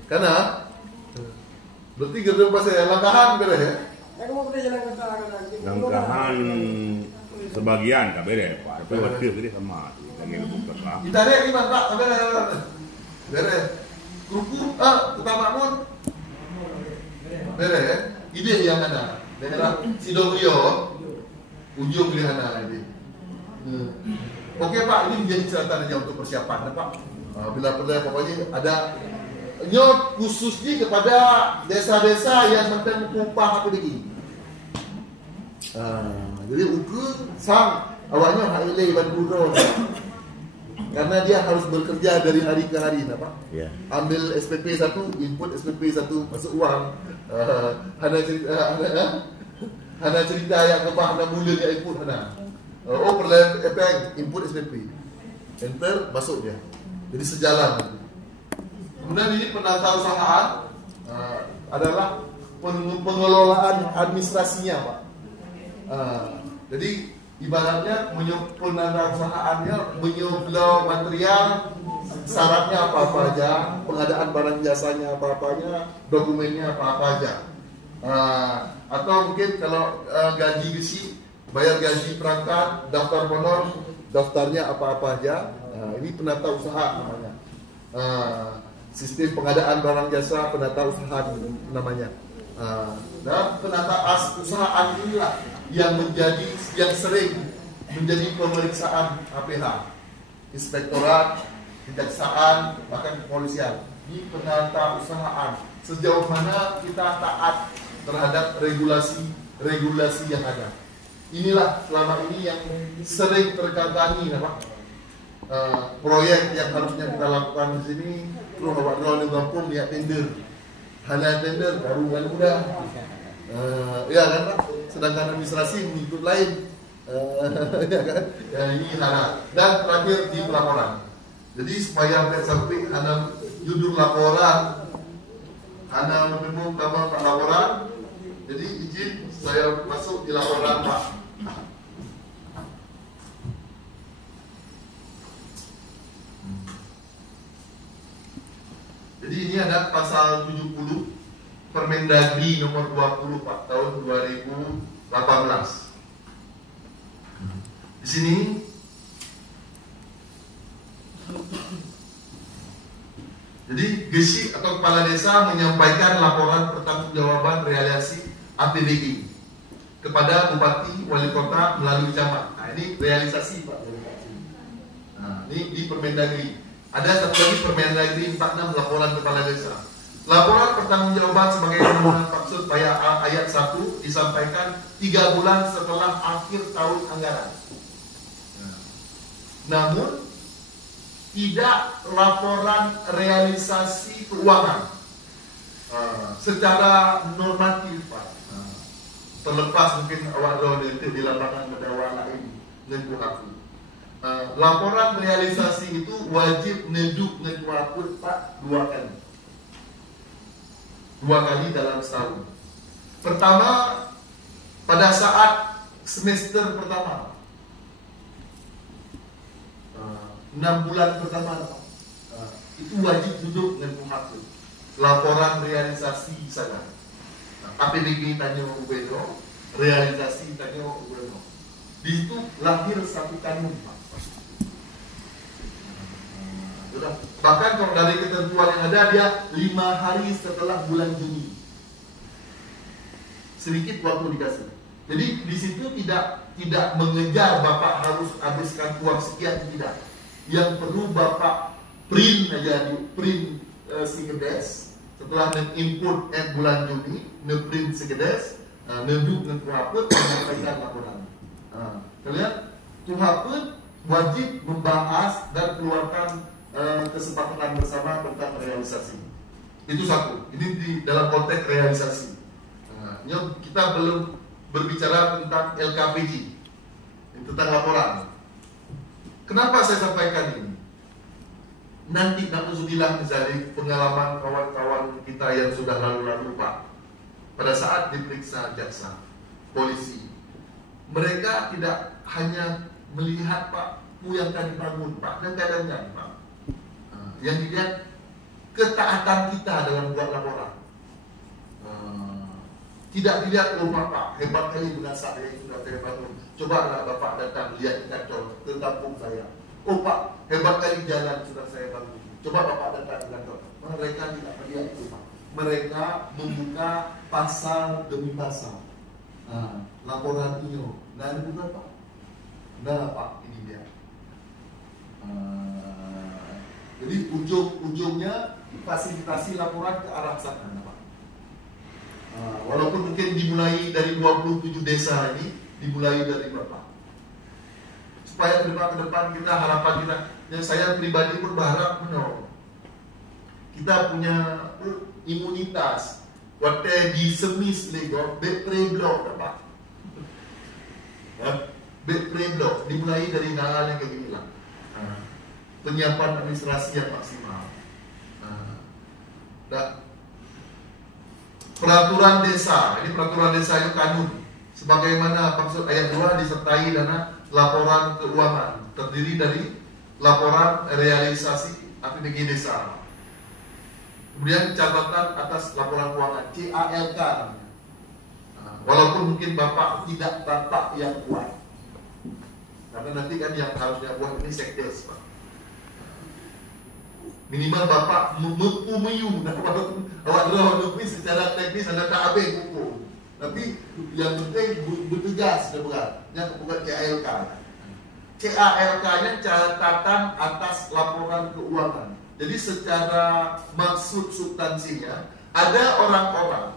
Karena berarti gedung pasir langkahan beres ya? Langkahan sebagian tak beres Pak. Tapi betul tadi sama. Lagi lebih kerah. Kita ada gimana Pak? Beres. Kerupuk, tukang makmur. Beres ya? Ide yang ada. Daerah Sidorio, ujung di sana ini. Oke Pak, ini menjadi catatan aja untuk persiapan Pak. Bila perlu pokoknya ada nyot khususnya kepada desa-desa yang mencari upah apa begini. Jadi ukur sang awalnya haile banduro. Karena dia harus bekerja dari hari ke hari, Pak. Yeah. Ambil SPP 1, input SPP 1, masuk uang. Hana cerita yang kebah 6 bulan dia input hana. Perlu bank input SPP. Enter masuk dia. Jadi sejalan. Kemudian ini penata usahaan adalah pengelolaan administrasinya, Pak. Jadi ibaratnya penata usahaannya menyuplai material, syaratnya apa-apa aja, pengadaan barang jasanya apa-apanya, dokumennya apa-apa aja. Atau mungkin kalau gaji besi, bayar gaji perangkat, daftar honor, daftarnya apa-apa aja. Ini penata usaha namanya. Sistem pengadaan barang jasa penata usaha namanya. Dan penata usahaan inilah yang sering menjadi pemeriksaan APH, Inspektorat, Kejaksaan, bahkan kepolisian. Ini penata usahaan. Sejauh mana kita taat terhadap regulasi yang ada. Inilah selama ini yang sering terkantangi, Pak. proyek yang harusnya kita lakukan di sini, terus awak draw di kampung lihat tender, hanya tender baru kan udah, ya kan Pak. Sedangkan administrasi mengikut lain, ya kan? Ya ini hana. Dan terakhir di pelaporan. Jadi supaya sampai hana judul laporan, hana menemukan gambar Pak laporan. Jadi izin saya masuk di laporan Pak. Jadi ini ada pasal 70 Permendagri nomor 20 Pak tahun 2018. Di sini jadi gesik atau kepala desa menyampaikan laporan pertanggungjawaban realisasi APBD kepada bupati, wali kota melalui camat. Nah ini realisasi Pak. Nah ini di Permendagri. Ada satu lagi Permendagri 46 laporan kepala desa. Laporan pertanggungjawaban sebagai maksud ayat 1 disampaikan 3 bulan setelah akhir tahun anggaran. Namun tidak laporan realisasi keuangan secara normatif Pak. Terlepas mungkin awak di lapangan berdakwah lain dengan aku. Laporan realisasi itu wajib neduk dengan Pak 2 kali. 2 kali dalam setahun. Pertama pada saat semester pertama, 6 bulan pertama, itu wajib duduk dengan Muhafid. Laporan realisasi sana. APBD tanya Ubeno, realisasi tanya Ubeno. Di situ lahir satu kanun Pak. Bahkan kalau dari ketentuan yang ada dia 5 hari setelah bulan Juni. Sedikit waktu dikasih. Jadi di situ tidak mengejar Bapak harus habiskan uang sekian, tidak. Yang perlu Bapak print aja, di print sekedes. Setelah input bulan Juni, print sekedes, neduk dengan Tuhaput menyampaikan laporan. Kalian Tuhaput wajib membahas dan keluarkan kesepakatan bersama tentang realisasi. Itu satu. Ini di dalam konteks realisasi. Kita belum berbicara tentang LKPG, tentang laporan. Kenapa saya sampaikan ini? Nanti na'udzubillah misalnya pengalaman kawan-kawan kita yang sudah lalu-lalu Pak, pada saat diperiksa jaksa, polisi, mereka tidak hanya melihat Pak yang tadi bangun Pak dan kadang-kadang Pak, yang dilihat ketaatan kita dalam buat laporan. Tidak dilihat Bapak hebat kali berdasar yang sudah saya bangun. Cobalah Bapak datang lihat kantor ke kampung saya. Pak hebat kali jalan sudah saya bangun. Coba Bapak datang ke kantor. Mereka tidak melihat itu Pak. Mereka membuka pasal demi pasal. Laporan ini, nah ini bukan Pak. Nah Pak ini dia. Jadi ujung-ujungnya fasilitasi laporan ke arah sana Pak. Walaupun mungkin dimulai dari 27 desa ini, dimulai dari Bapak. Supaya ke depan kita harapan kita, yang saya pribadi pun berharap kita punya imunitas. Waktu di semis lego, bepreblok Pak. Bepreblok dimulai dari hal yang kayak gini lah. Penyiapan administrasi yang maksimal. Peraturan desa, ini peraturan desa itu kanun. Sebagaimana maksud ayat 2 disertai dana laporan keuangan, terdiri dari laporan realisasi APBD desa. Kemudian catatan atas laporan keuangan CALK. Walaupun mungkin Bapak tidak Bapak yang buat, karena nanti kan yang harusnya buat ini sekdes Pak. Minimal Bapak mempunyai awak lebih secara teknis anda tak habis hukum. Tapi yang penting bertugas dan berat. Yang bukan CALK. CALK-nya catatan atas laporan keuangan. Jadi secara maksud substansinya ada orang-orang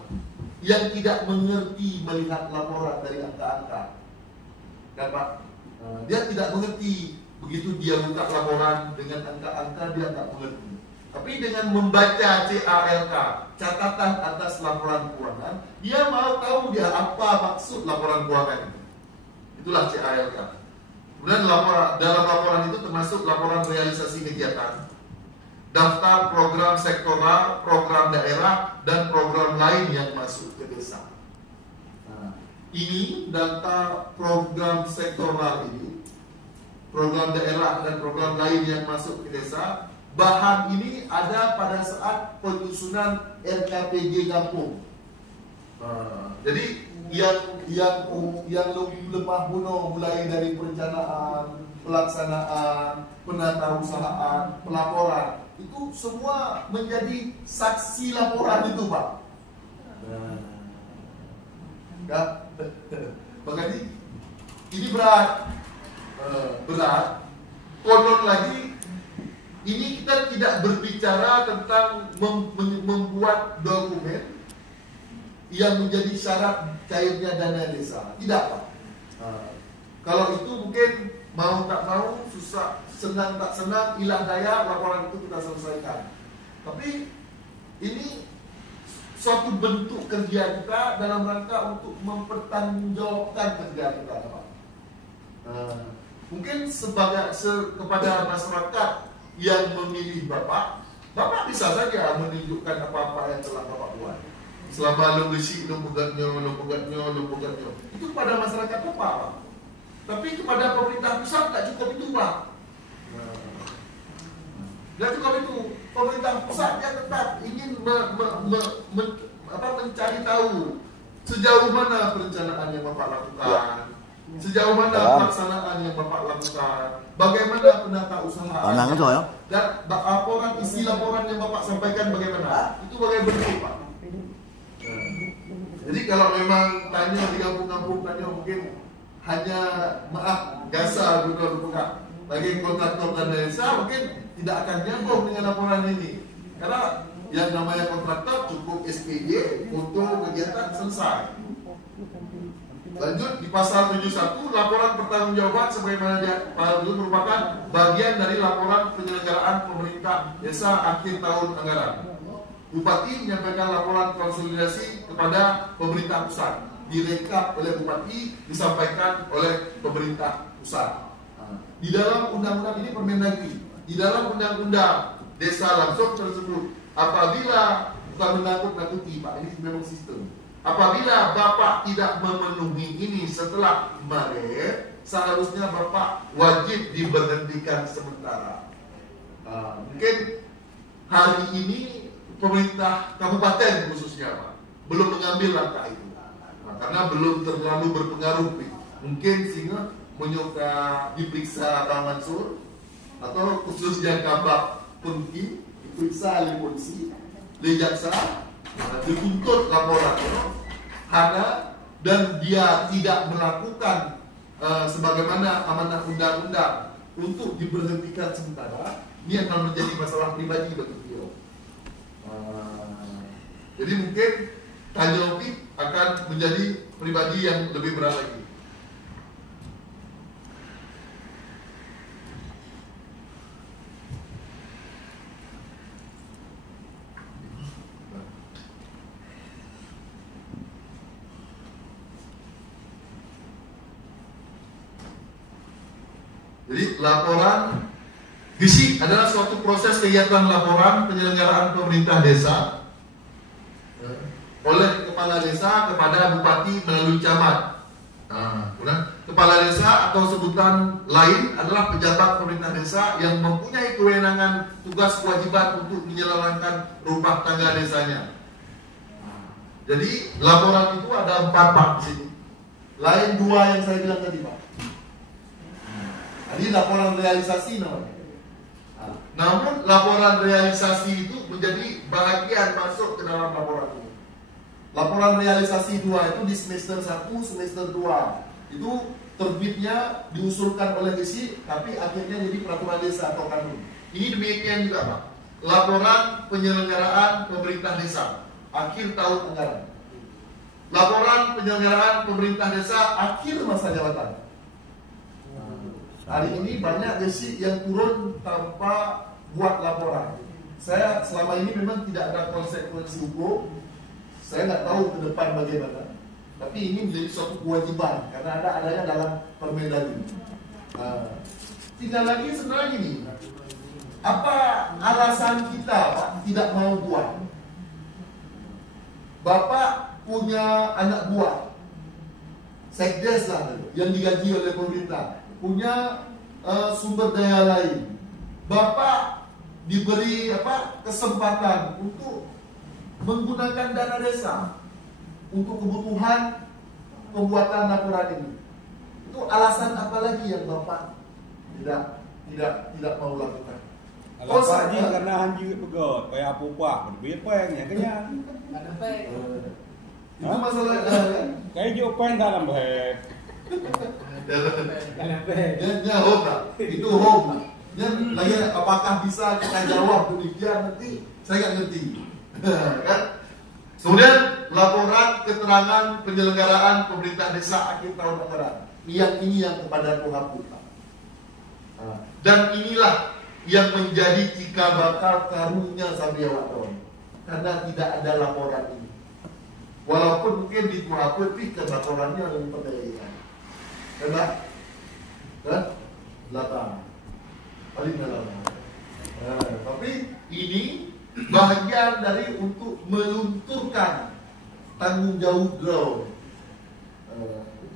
yang tidak mengerti melihat laporan dari angka-angka. Kan Pak? Dia tidak mengerti begitu dia buka laporan dengan angka-angka dia nggak mengerti. Tapi dengan membaca CALK, catatan atas laporan keuangan, dia mau tahu dia apa maksud laporan keuangan itu. Itulah CALK. Kemudian dalam laporan itu termasuk laporan realisasi kegiatan, daftar program sektoral, program daerah, dan program lain yang masuk ke desa. Nah, ini data program sektoral ini, program daerah dan program lain yang masuk ke desa. Bahan ini ada pada saat penyusunan RKPG kampung. Jadi yang lemah bunuh mulai dari perencanaan, pelaksanaan, penatausahaan, pelaporan, itu semua menjadi saksi laporan itu, Pak. Makanya ini berat. Konon lagi, ini kita tidak berbicara tentang membuat dokumen yang menjadi syarat cairnya dana desa. Tidak, Pak. Kalau itu mungkin mau tak mau, susah, senang tak senang, ilah daya, laporan itu kita selesaikan. Tapi ini suatu bentuk kerja kita dalam rangka untuk mempertanggungjawabkan kerja kita, Pak. Mungkin kepada masyarakat yang memilih Bapak bisa saja menunjukkan apa-apa yang telah Bapak buat. Selama lembesi, lembugatnya. Itu pada masyarakat Bapak, Pak. Tapi kepada pemerintah pusat tak cukup itu, Pak. Tidak cukup itu. Pemerintah pusat dia tetap ingin mencari tahu sejauh mana perencanaan yang Bapak lakukan, sejauh mana pelaksanaan yang Bapak lakukan, bagaimana penatausahaan, dan laporan isi laporan yang Bapak sampaikan bagaimana. Itu bagai bentuk, Pak. Jadi kalau memang tanya di kampung-kampung tanya mungkin hanya gasa gitu bagi kontraktor dan desa mungkin tidak akan nyambung dengan laporan ini. Karena yang namanya kontraktor cukup SPJ, foto, kegiatan, selesai. Lanjut di pasal 71, laporan pertanggungjawaban sebagaimana itu merupakan bagian dari laporan penyelenggaraan pemerintah desa akhir tahun anggaran. Bupati menyampaikan laporan konsolidasi kepada pemerintah pusat, direkap oleh Bupati, disampaikan oleh pemerintah pusat. Di dalam undang-undang ini Permendagri, di dalam undang-undang desa langsung tersebut, apabila bukan menakut-nakuti, Pak, ini memang sistem. Apabila Bapak tidak memenuhi ini setelah Maret, seharusnya Bapak wajib diberhentikan sementara. Mungkin hari ini pemerintah kabupaten khususnya, Pak, belum mengambil langkah itu. Karena belum terlalu berpengaruh, mungkin sehingga menyoka diperiksa Pak Mansur atau khususnya Kabak Penkim diperiksa oleh polisi, oleh jaksa, dituntut laporan hanya dan dia tidak melakukan sebagaimana amanah undang-undang untuk diberhentikan sementara, ini akan menjadi masalah pribadi bagi beliau. Jadi mungkin Tanjung akan menjadi pribadi yang lebih berat lagi. Jadi laporan GISI adalah suatu proses kegiatan laporan penyelenggaraan pemerintah desa oleh kepala desa kepada bupati melalui camat. Kepala desa atau sebutan lain adalah pejabat pemerintah desa yang mempunyai kewenangan tugas kewajiban untuk menyelenggaraan rumah tangga desanya. Jadi laporan itu ada 4 part di sini. Lain 2 yang saya bilang tadi, Pak. Ini laporan realisasi namanya. Namun laporan realisasi itu menjadi bagian masuk ke dalam laporan ini. Laporan realisasi 2 itu di semester 1, semester 2 itu terbitnya diusulkan oleh GISI, tapi akhirnya jadi peraturan desa atau kanun. Ini demikian juga, Pak. Laporan penyelenggaraan pemerintah desa akhir tahun anggaran. Laporan penyelenggaraan pemerintah desa akhir masa jabatan. Hari ini banyak desi yang turun tanpa buat laporan. Saya selama ini memang tidak ada konsekuensi hukum. Saya nggak tahu ke depan bagaimana. Tapi ini menjadi suatu kewajiban karena adanya dalam Permendagri. Tinggal lagi sebenarnya gini, apa alasan kita Pak tidak mau buat? Bapak punya anak buah, sekdes lah yang digaji oleh pemerintah, punya sumber daya lain. Bapak diberi kesempatan untuk menggunakan dana desa untuk kebutuhan pembuatan laporan ini. Itu alasan apa lagi yang Bapak tidak mau lakukan? Alasan karena hanji pegot, kayak apa berbeda pengnya kenyang. Karena peng. Itu masalah Kayak jawaban dalam beb. Karena peng. Dia home lah, itu home lah. Dia lagi apakah bisa kita jawab demikian nanti saya nggak ngerti. Kan? Kemudian laporan keterangan penyelenggaraan pemerintah desa akhir tahun anggaran. Yang ini yang kepada Kohaput. Dan inilah yang menjadi cikal bakal karunya sampai awal karena tidak ada laporan ini. Walaupun mungkin di Kohaput pikir laporannya lebih penting. Karena belakang paling dalam. Tapi ini bahagian dari untuk melunturkan tanggung jawab ground.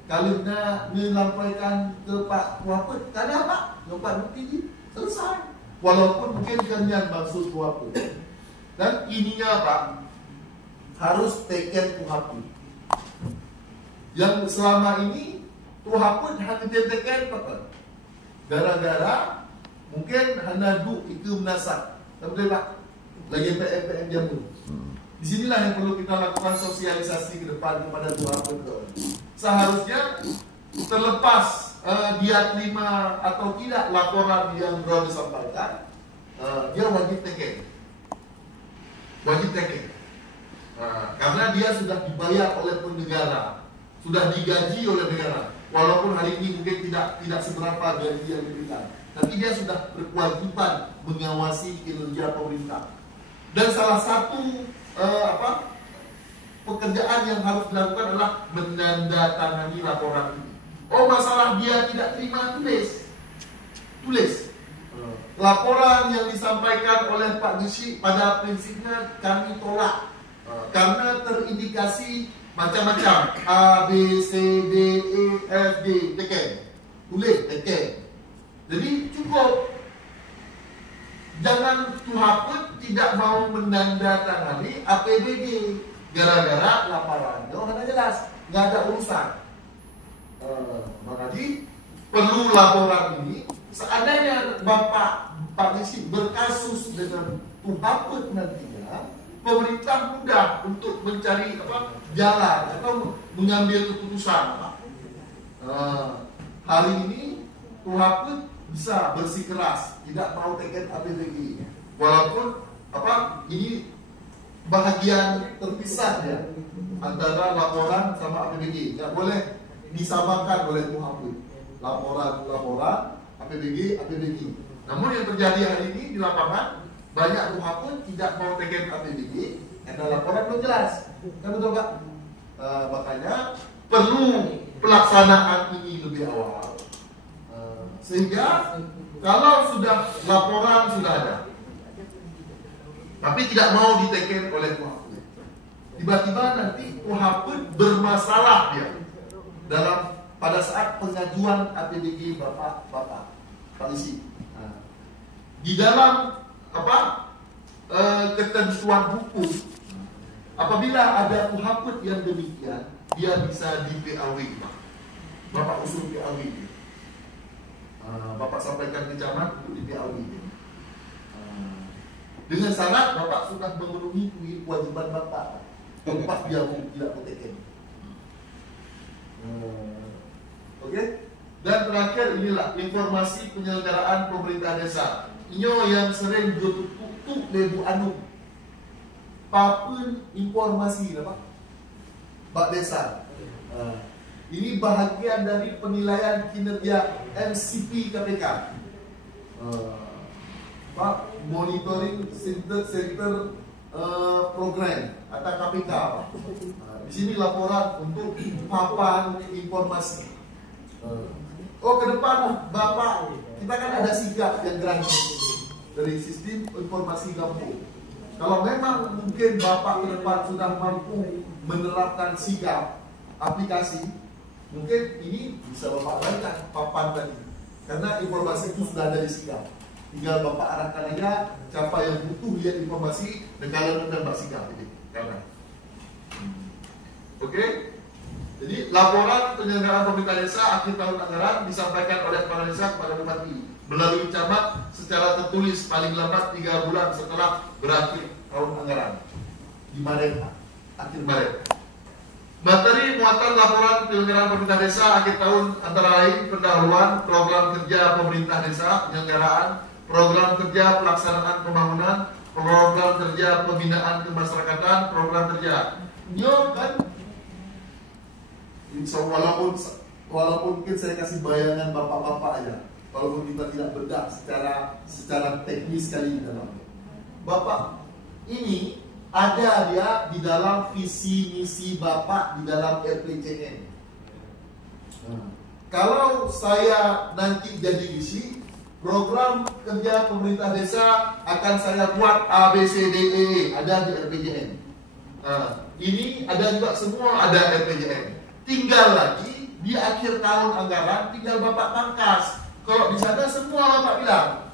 Kalau nak melampaikan ke Pak Kohaput, karena apa? Pak Bukti selesai. Walaupun mungkin kenyang maksud Kohaput. Dan ininya Pak harus teken Kohaput. Yang selama ini Kohaput hanya teken apa? Gara-gara mungkin hanya duk itu menasak. Tapi Pak lagi PM jamu. Di sinilah yang perlu kita lakukan sosialisasi ke depan kepada Kohaput. Seharusnya terlepas dia terima atau tidak laporan yang Bro disampaikan, dia wajib teken. Karena dia sudah dibayar oleh negara, sudah digaji oleh negara. Walaupun hari ini mungkin tidak seberapa gaji yang diberikan, tapi dia sudah berkewajiban mengawasi kinerja pemerintah. Dan salah satu pekerjaan yang harus dilakukan adalah menandatangani laporan ini. Oh, masalah dia tidak terima, tulis. Laporan yang disampaikan oleh Pak Gisi pada prinsipnya kami tolak karena terindikasi macam-macam A, B, C, D, E, F, G, teken. Tulis teken. Jadi cukup. Jangan Kohaput tidak mau menandatangani APBD gara-gara laporannya hanya jelas, nggak ada urusan. Makanya perlu laporan ini. Seandainya Pak Gisi berkasus dengan Kohaput nantinya, pemerintah mudah untuk mencari jalan atau mengambil keputusan. Hari ini Kohaput bisa bersikeras tidak mau teken APBD, walaupun ini bahagian terpisah ya antara laporan sama APBD, nggak boleh disamakan oleh Kohaput. Laporan APBD. Namun yang terjadi hari ini di lapangan banyak Kohaput tidak mau teken APBD karena laporan belum jelas. Kan betul Pak? Makanya perlu pelaksanaan ini lebih awal. Sehingga kalau sudah laporan sudah ada, tapi tidak mau diteken oleh Kohaput, tiba-tiba nanti Kohaput bermasalah dia pada saat pengajuan APBD Bapak Polisi. Di dalam ketentuan hukum, apabila ada Kohaput yang demikian, dia bisa di PAW. Bapak usul PAW. Bapak sampaikan ke camat untuk di PAW. Dengan syarat Bapak sudah memenuhi kewajiban Bapak. Lepas dia tidak teken. Oke? Dan terakhir inilah informasi penyelenggaraan pemerintah desa. Inyo yang sering tutup lebu anu. Papun informasi Pak desa. Ini bahagian dari penilaian kinerja MCP KPK. Pak, monitoring center program atau KPK. Di sini laporan untuk papan informasi. Oh, ke depan Bapak, kita kan ada sigap yang gratis dari sistem informasi kampung. Kalau memang mungkin Bapak ke depan sudah mampu menerapkan sigap aplikasi, mungkin ini bisa Bapak lakukan papan tadi. Karena informasi itu sudah ada di sigap. Tinggal Bapak arahkan aja siapa yang butuh lihat informasi dan kalian tembak sigap ini. Oke? Jadi laporan penyelenggaraan pemerintah desa akhir tahun anggaran disampaikan oleh kepala desa kepada bupati melalui camat secara tertulis paling lambat 3 bulan setelah berakhir tahun anggaran di Maret, akhir Maret. Materi muatan laporan penyelenggaraan pemerintah desa akhir tahun antara lain pendahuluan program kerja pemerintah desa penyelenggaraan, program kerja pelaksanaan pembangunan, program kerja pembinaan kemasyarakatan, program kerja. Kan walaupun mungkin saya kasih bayangan bapak-bapak aja, walaupun kita tidak bedah secara teknis kali di dalam. Bapak, ini ada dia di dalam visi misi Bapak di dalam RPJM. Kalau saya nanti jadi visi, program kerja pemerintah desa akan saya buat ABCDE, ada di RPJM. Ini ada juga semua ada RPJM. Tinggal lagi di akhir tahun anggaran tinggal Bapak pangkas. Kalau di sana semua Bapak bilang,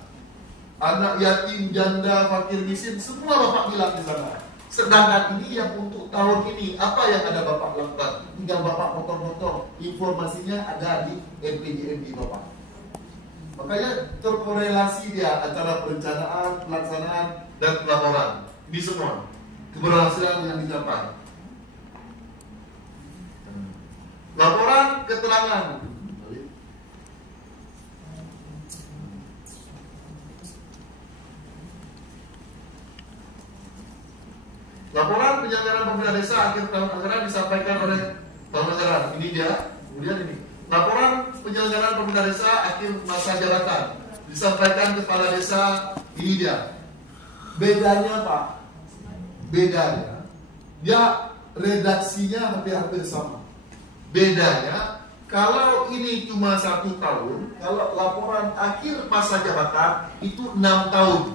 anak yatim, janda, fakir miskin, semua Bapak bilang di sana. Sedangkan ini yang untuk tahun ini, apa yang ada Bapak lakukan? Tinggal Bapak potong-potong, informasinya ada di RPJM di Bapak. Makanya terkorelasi dia antara perencanaan, pelaksanaan, dan pelaporan. Ini semua keberhasilan yang dicapai. Laporan keterangan. Laporan penyelenggaraan pemerintah desa akhir tahun anggaran disampaikan oleh tahun anggaran. Ini dia. Kemudian ini. Laporan penyelenggaraan pemerintah desa akhir masa jabatan disampaikan kepala desa. Ini dia. Bedanya Pak. Bedanya. Dia redaksinya hampir-hampir sama. Bedanya, kalau ini cuma 1 tahun, kalau laporan akhir masa jabatan itu 6 tahun.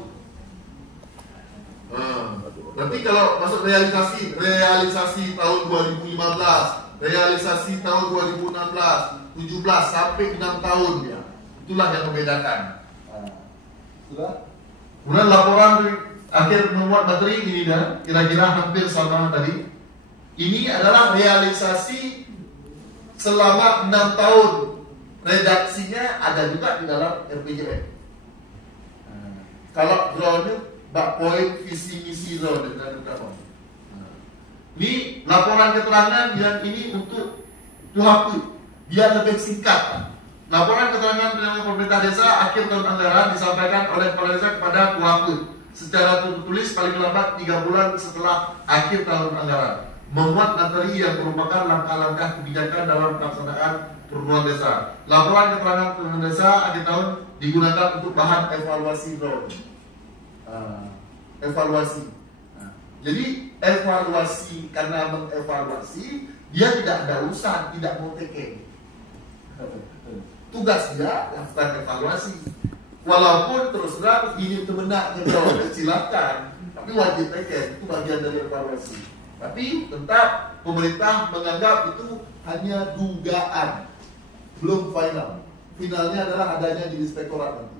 Berarti kalau masuk realisasi tahun 2015, realisasi tahun 2016, 17 sampai 6 tahun ya. Itulah yang membedakan. Sudah? Kemudian laporan akhir memuat materi ini dah, kira-kira hampir sama tadi. Ini adalah realisasi selama 6 tahun. Redaksinya ada juga di dalam RPJM. Kalau drawnya bak poin visi misi draw dan utama. Ini laporan keterangan yang ini untuk Tuhaku biar lebih singkat. Laporan keterangan penyelenggaraan pemerintah desa akhir tahun anggaran disampaikan oleh kepala desa kepada Tuhaku secara tertulis paling lambat 3 bulan setelah akhir tahun anggaran. Memuat materi yang merupakan langkah-langkah kebijakan dalam pelaksanaan perhubungan desa. Laporan keterangan penyelenggaraan desa akhir tahun digunakan untuk bahan evaluasi drone. Evaluasi. Jadi evaluasi, karena mengevaluasi dia tidak ada urusan, tidak mau teken. Tugas dia lakukan evaluasi. Walaupun terus terang ini temenak kalau silakan, tapi wajib teken, itu bagian dari evaluasi. Tapi tetap pemerintah menganggap itu hanya dugaan, belum final. Finalnya adalah adanya di inspektorat nanti.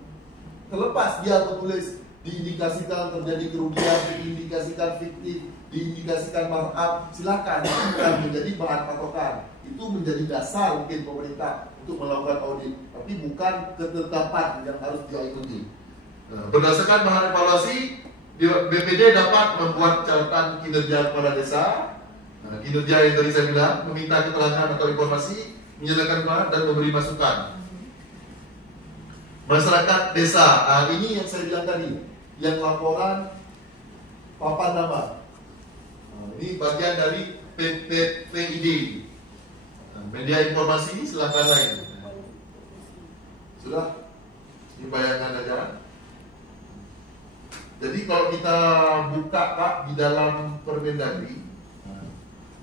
Terlepas dia menulis diindikasikan terjadi kerugian, diindikasikan fiktif, diindikasikan markup, silakan. Itu bukan menjadi bahan patokan. Itu menjadi dasar mungkin pemerintah untuk melakukan audit, tapi bukan ketetapan yang harus diikuti. Berdasarkan bahan evaluasi, BPD dapat membuat catatan kinerja kepala desa, kinerja yang tadi saya bilang, meminta keterangan atau informasi, menyerahkan bahan dan memberi masukan. Masyarakat desa, ini yang saya bilang tadi, yang laporan papan nama. Ini bagian dari PID. Media informasi silakan lain. Sudah dibayangkan aja. Jadi kalau kita buka Pak di dalam Permendagri,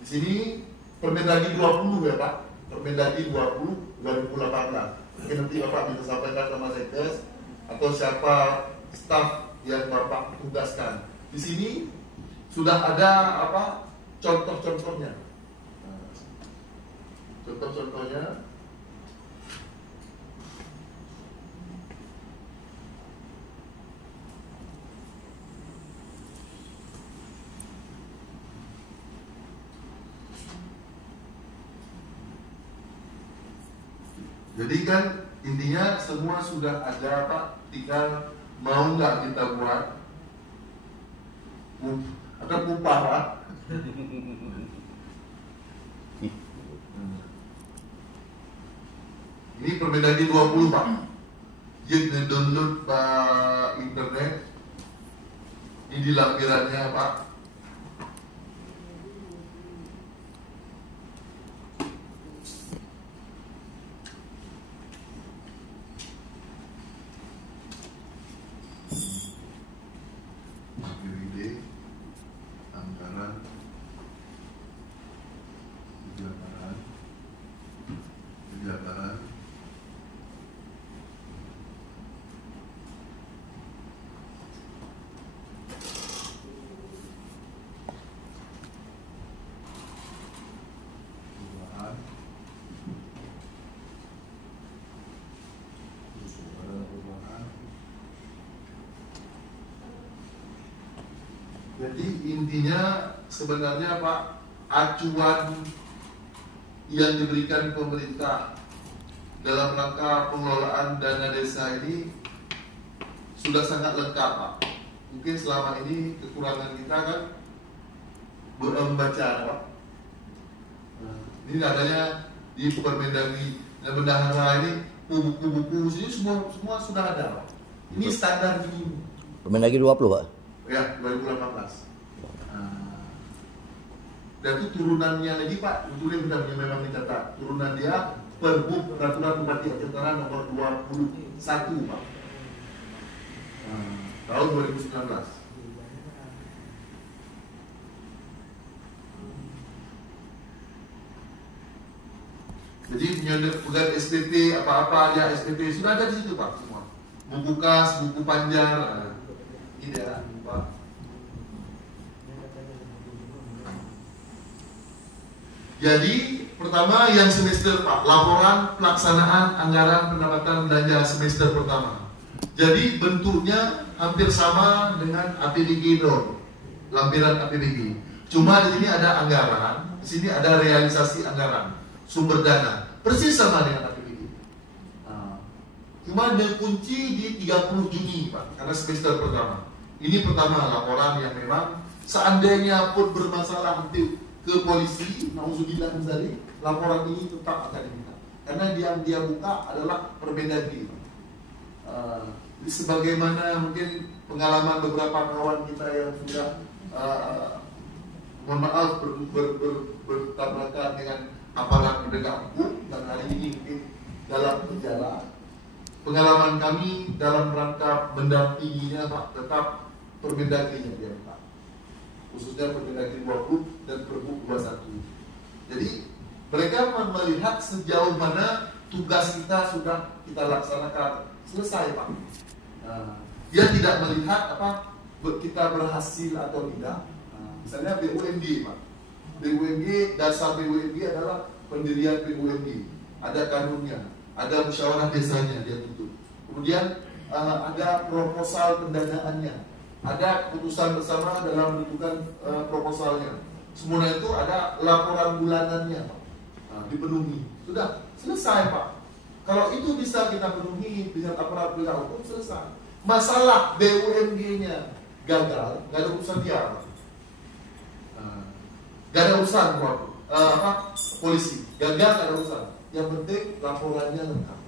di sini Permendagri 20 ya Pak, Permendagri 20 2018. Mungkin nanti Bapak bisa sampaikan sama Sekdes atau siapa staf yang Bapak tugaskan. Di sini sudah ada apa contoh-contohnya. Contoh-contohnya. Jadi kan intinya semua sudah ada Pak, tinggal mau nggak kita buat ada upah Pak. Ini Permendagri 20 Pak. Dia download Pak internet. Ini lampirannya Pak. Jadi intinya sebenarnya Pak, acuan yang diberikan pemerintah dalam rangka pengelolaan dana desa ini sudah sangat lengkap Pak. Mungkin selama ini kekurangan kita kan membaca Pak. Ini adanya di Permendagri dan bendahara ini buku-buku ini semua sudah ada Pak. Ini standar minimum. Permendagri 20 Pak? Ya, 2018. Dan itu turunannya lagi Pak, betulnya benar memang dicatat. Turunan dia Perbup Peraturan Bupati Aceh nomor 21 Pak. Tahun 2019. Jadi pegang SPP apa-apa aja SPP sudah ada di situ Pak semua. Buku kas, buku panjar. Ini ya, Pak. Jadi pertama yang semester Pak, laporan pelaksanaan anggaran pendapatan belanja semester pertama. Jadi bentuknya hampir sama dengan APBG dong, lampiran APBG. Cuma di sini ada anggaran, di sini ada realisasi anggaran, sumber dana, persis sama dengan APBG. Cuma dia kunci di 30 Juni Pak, karena semester pertama. Ini pertama laporan yang memang seandainya pun bermasalah nanti ke polisi, nauzubillah tadi, laporan ini tetap akan diminta. Karena yang dia buka adalah Permendagri. Sebagaimana mungkin pengalaman beberapa kawan kita yang sudah mohon maaf bertabrakan dengan aparat penegak hukum dan hari ini mungkin dalam berjalan. Pengalaman kami dalam rangka mendampinginya Pak, tetap Permendagri yang dia buka. Khususnya Permendagri 20 dan Perbup 21. Jadi mereka melihat sejauh mana tugas kita sudah kita laksanakan selesai Pak. Dia tidak melihat apa kita berhasil atau tidak. Misalnya BUMD Pak. BUMD, dasar BUMD adalah pendirian BUMD. Ada kanunnya, ada musyawarah desanya dia tutup. Kemudian ada proposal pendanaannya. Ada keputusan bersama dalam menentukan proposalnya. Semua itu ada laporan bulanannya Pak. Dipenuhi. Sudah selesai Pak. Kalau itu bisa kita penuhi dengan aparat penegak hukum, selesai. Masalah BUMD-nya gagal, gak ada urusan dia Pak. Gak ada urusan polisi. Gagal gak ada urusan. Yang penting laporannya lengkap.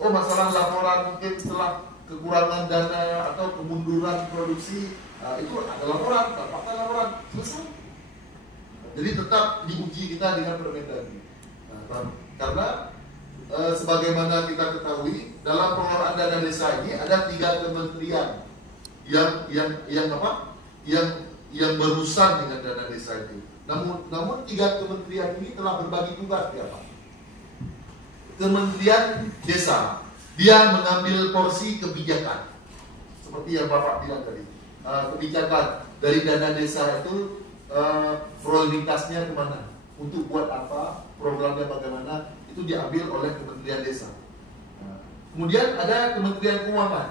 Oh masalah laporan mungkin setelah kekurangan dana atau kemunduran produksi, itu ada laporan, dapatkan laporan, selesai. Jadi tetap diuji kita dengan Permendagri. Karena sebagaimana kita ketahui dalam pengelolaan dana desa ini ada 3 kementerian yang berurusan dengan dana desa itu. Namun 3 kementerian ini telah berbagi tugas ya Pak. Kementerian Desa dia mengambil porsi kebijakan seperti yang Bapak bilang tadi. Kebijakan dari dana desa itu prioritasnya kemana, untuk buat apa, programnya bagaimana, itu diambil oleh Kementerian Desa. Kemudian ada Kementerian Keuangan.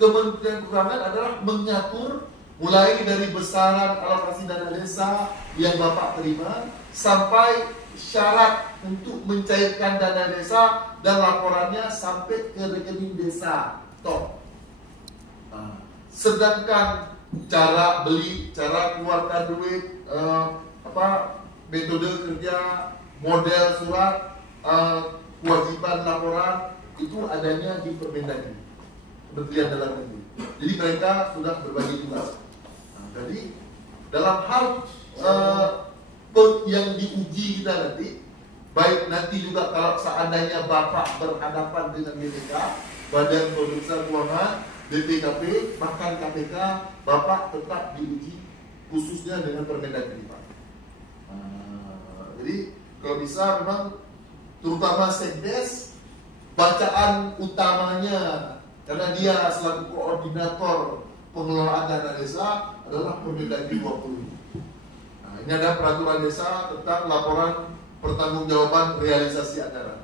Kementerian Keuangan adalah mengatur mulai dari besaran alokasi dana desa yang Bapak terima sampai syarat untuk mencairkan dana desa dan laporannya sampai ke rekening desa. Sedangkan cara beli, cara keluarkan duit, metode kerja, model surat, kewajiban laporan itu adanya di Permendagri, Kementerian Dalam Negeri. Jadi mereka sudah berbagi tugas. Jadi dalam hal yang diuji kita nanti, baik nanti juga kalau seandainya Bapak berhadapan dengan BPK, Badan Pemeriksa Keuangan, BPKP, bahkan KPK, Bapak tetap diuji khususnya dengan Permendagri Pak. Jadi kalau bisa memang terutama Sekdes, bacaan utamanya karena dia selaku koordinator pengelolaan dana desa adalah Permendagri 20. Ini ada peraturan desa tentang laporan pertanggungjawaban realisasi anggaran.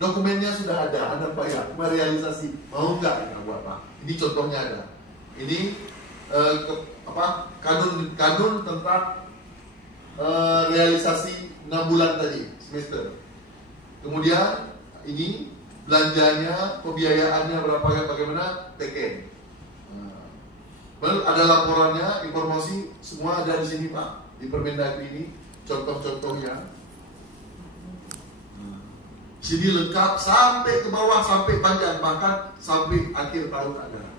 Dokumennya sudah ada, Anda bayar, realisasi, mau nggak kita buat Pak? Ini contohnya ada. Ini kanun tentang realisasi 6 bulan tadi semester. Kemudian ini belanjanya, pembiayaannya berapa, bagaimana, TKN. Ada laporannya, informasi semua ada di sini Pak, di Permendagri ini, contoh-contohnya. Sini lengkap sampai ke bawah, sampai panjang, bahkan sampai akhir tahun anggaran.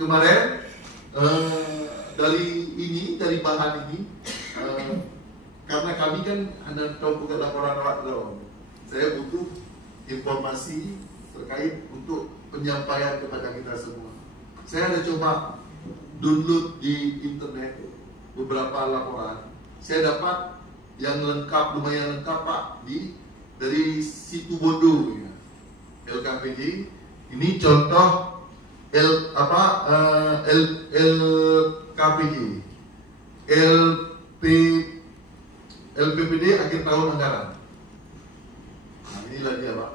Kemarin dari bahan ini, karena kami kan Anda tahu bukan laporan awak dong, saya butuh informasi terkait untuk penyampaian kepada kita semua. Saya ada coba download di internet beberapa laporan. Saya dapat yang lengkap, lumayan lengkap Pak, dari situ Bondo ya. LKPJ. Ini contoh LKPJ. LPPD akhir tahun anggaran. Nah, inilah dia Pak.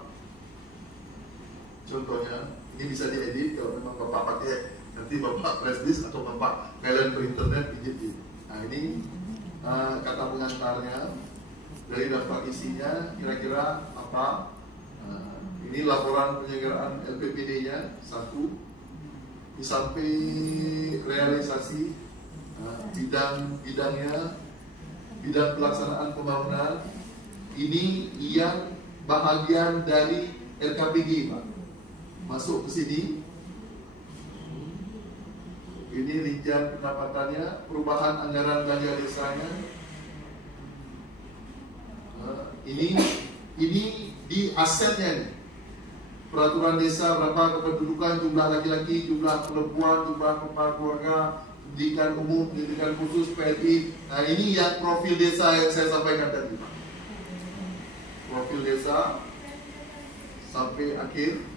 Contohnya, ini bisa diedit kalau memang Bapak pakai, nanti Bapak flash disk atau Bapak kalian ke internet edit. Nah ini kata pengantarnya, dari daftar isinya kira-kira apa. Ini laporan penyelenggaraan LPPD-nya 1, sampai realisasi bidang-bidangnya, bidang pelaksanaan pembangunan. Ini yang bahagian dari LKPG Pak, masuk ke sini. Ini rincian pendapatannya, perubahan anggaran belanja desanya. Ini di asetnya nih. Peraturan desa berapa kependudukan, jumlah laki-laki, jumlah perempuan, jumlah kepala keluarga, pendidikan umum, pendidikan khusus, PLI. Nah ini yang profil desa yang saya sampaikan tadi Pak. Profil desa sampai akhir,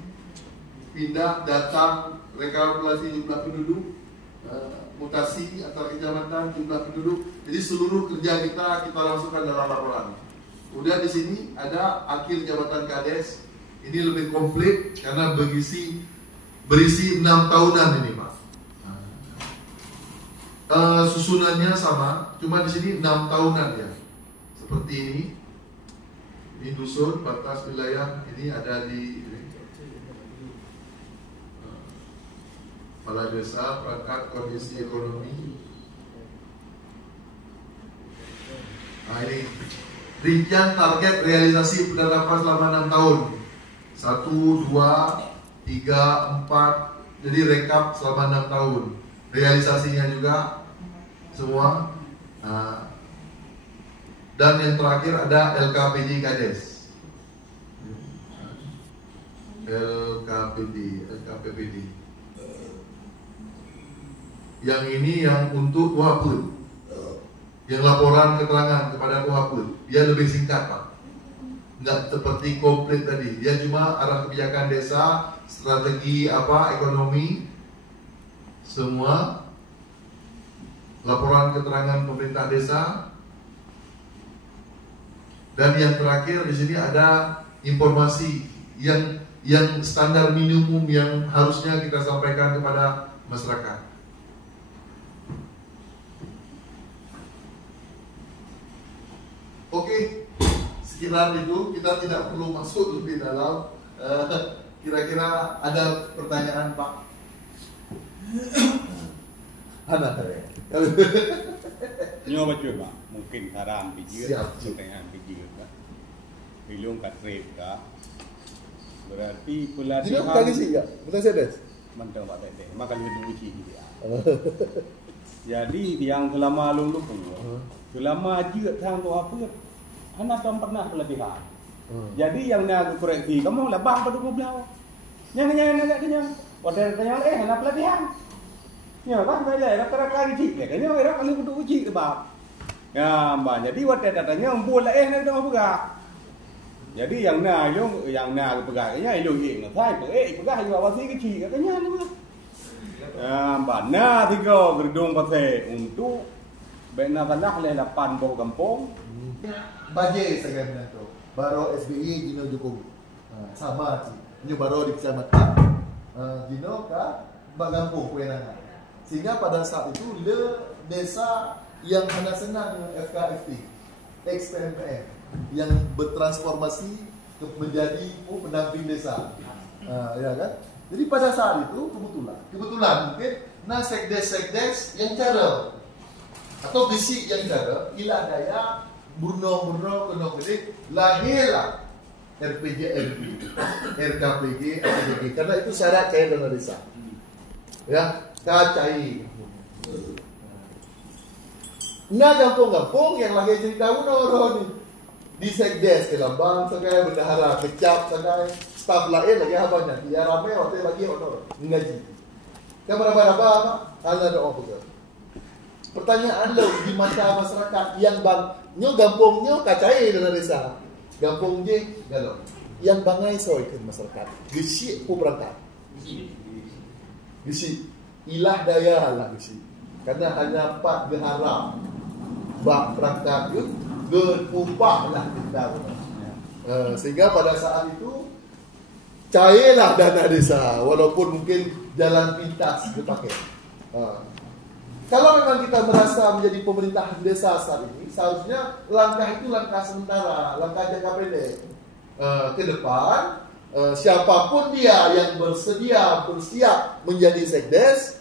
pindah, datang, rekapitulasi jumlah penduduk, mutasi antar kecamatan, jumlah penduduk. Jadi seluruh kerja kita langsungkan dalam laporan. Kemudian di sini ada akhir jabatan Kades. Ini lebih komplit karena berisi 6 tahunan ini Pak. Susunannya sama, cuma di sini 6 tahunan ya. Seperti ini. Ini dusun, batas wilayah, ini ada di Kepala Desa, perangkat kondisi ekonomi. Nah ini rincian target realisasi penerapan selama 6 tahun. 1, 2, 3, 4. Jadi rekap selama 6 tahun. Realisasinya juga semua. Nah, Dan yang terakhir ada LKPD Kades. LKPPD. Yang ini yang untuk Waput. Yang laporan keterangan kepada Waput. Dia lebih singkat, Pak. Nggak seperti komplit tadi. Dia cuma arah kebijakan desa, strategi ekonomi, semua. Laporan keterangan pemerintah desa. Dan yang terakhir di sini ada informasi yang standar minimum yang harusnya kita sampaikan kepada masyarakat. Oke, sekitar itu, kita tidak perlu masuk lebih dalam. Kira-kira ada pertanyaan, Pak? Ada ya. Nyoba coba, mungkin saran pikir, pertanyaan pikir, Pilung katrip kah? Berarti pelatihan. Tidak lagi sih ya, betul saya Mantap Pak Tete, maka lebih uji dia. Jadi yang selama lulu pun, selama juga tang tu apa, anak tak pernah pelatihan. Jadi yang nak koreksi, kamu labang pada belau. Yang, wadah tanya anak pelatihan. Ya, kan saya rata-rata uji, kayaknya orang kali kudu uji ke bab. Ya, mbak, jadi wadah datanya buat nak apa? Jadi yang na pegawainya itu yang saya pegawai juga pasti kecil katanya ni mah. Bana tiga gedung pasai untuk bena tanah le 8 bawah kampung. Baje sekarang tu. Baru SBI Dino Jokowi. Sama sih. Ini baru di kecamatan Dino ke Bagampung kewenangan. Sehingga pada saat itu le desa yang hanya senang FKFT, XPMPM. Yang bertransformasi menjadi pendamping desa, ya kan? Jadi pada saat itu kebetulan mungkin sekdes yang cara atau bisik yang cara ilah daya burno kenong gede lahirlah RPJMP, RKPG, RKPG karena itu syarat cair dana desa, ya cair. Nah kampung-kampung yang lagi cerita nih. Di sekdes ke lambang sekai bendahara kecap sekai staf lain lagi apa nya dia ramai waktu lagi honor ngaji kan berapa ada doa betul. Pertanyaan lo di mata masyarakat yang gampungnya kacai dalam desa gampung je galau yang bangai soy ke masyarakat gesi ku berangkat gesi ilah daya lah gesi karena hanya 4 gehara bak berangkat berupahlah kita. Sehingga pada saat itu cairlah dana desa walaupun mungkin jalan pintas dipakai. Kalau memang kita merasa menjadi pemerintah desa saat ini, seharusnya langkah itu langkah sementara, langkah jangka pendek. Ke depan siapapun dia yang bersiap menjadi sekdes,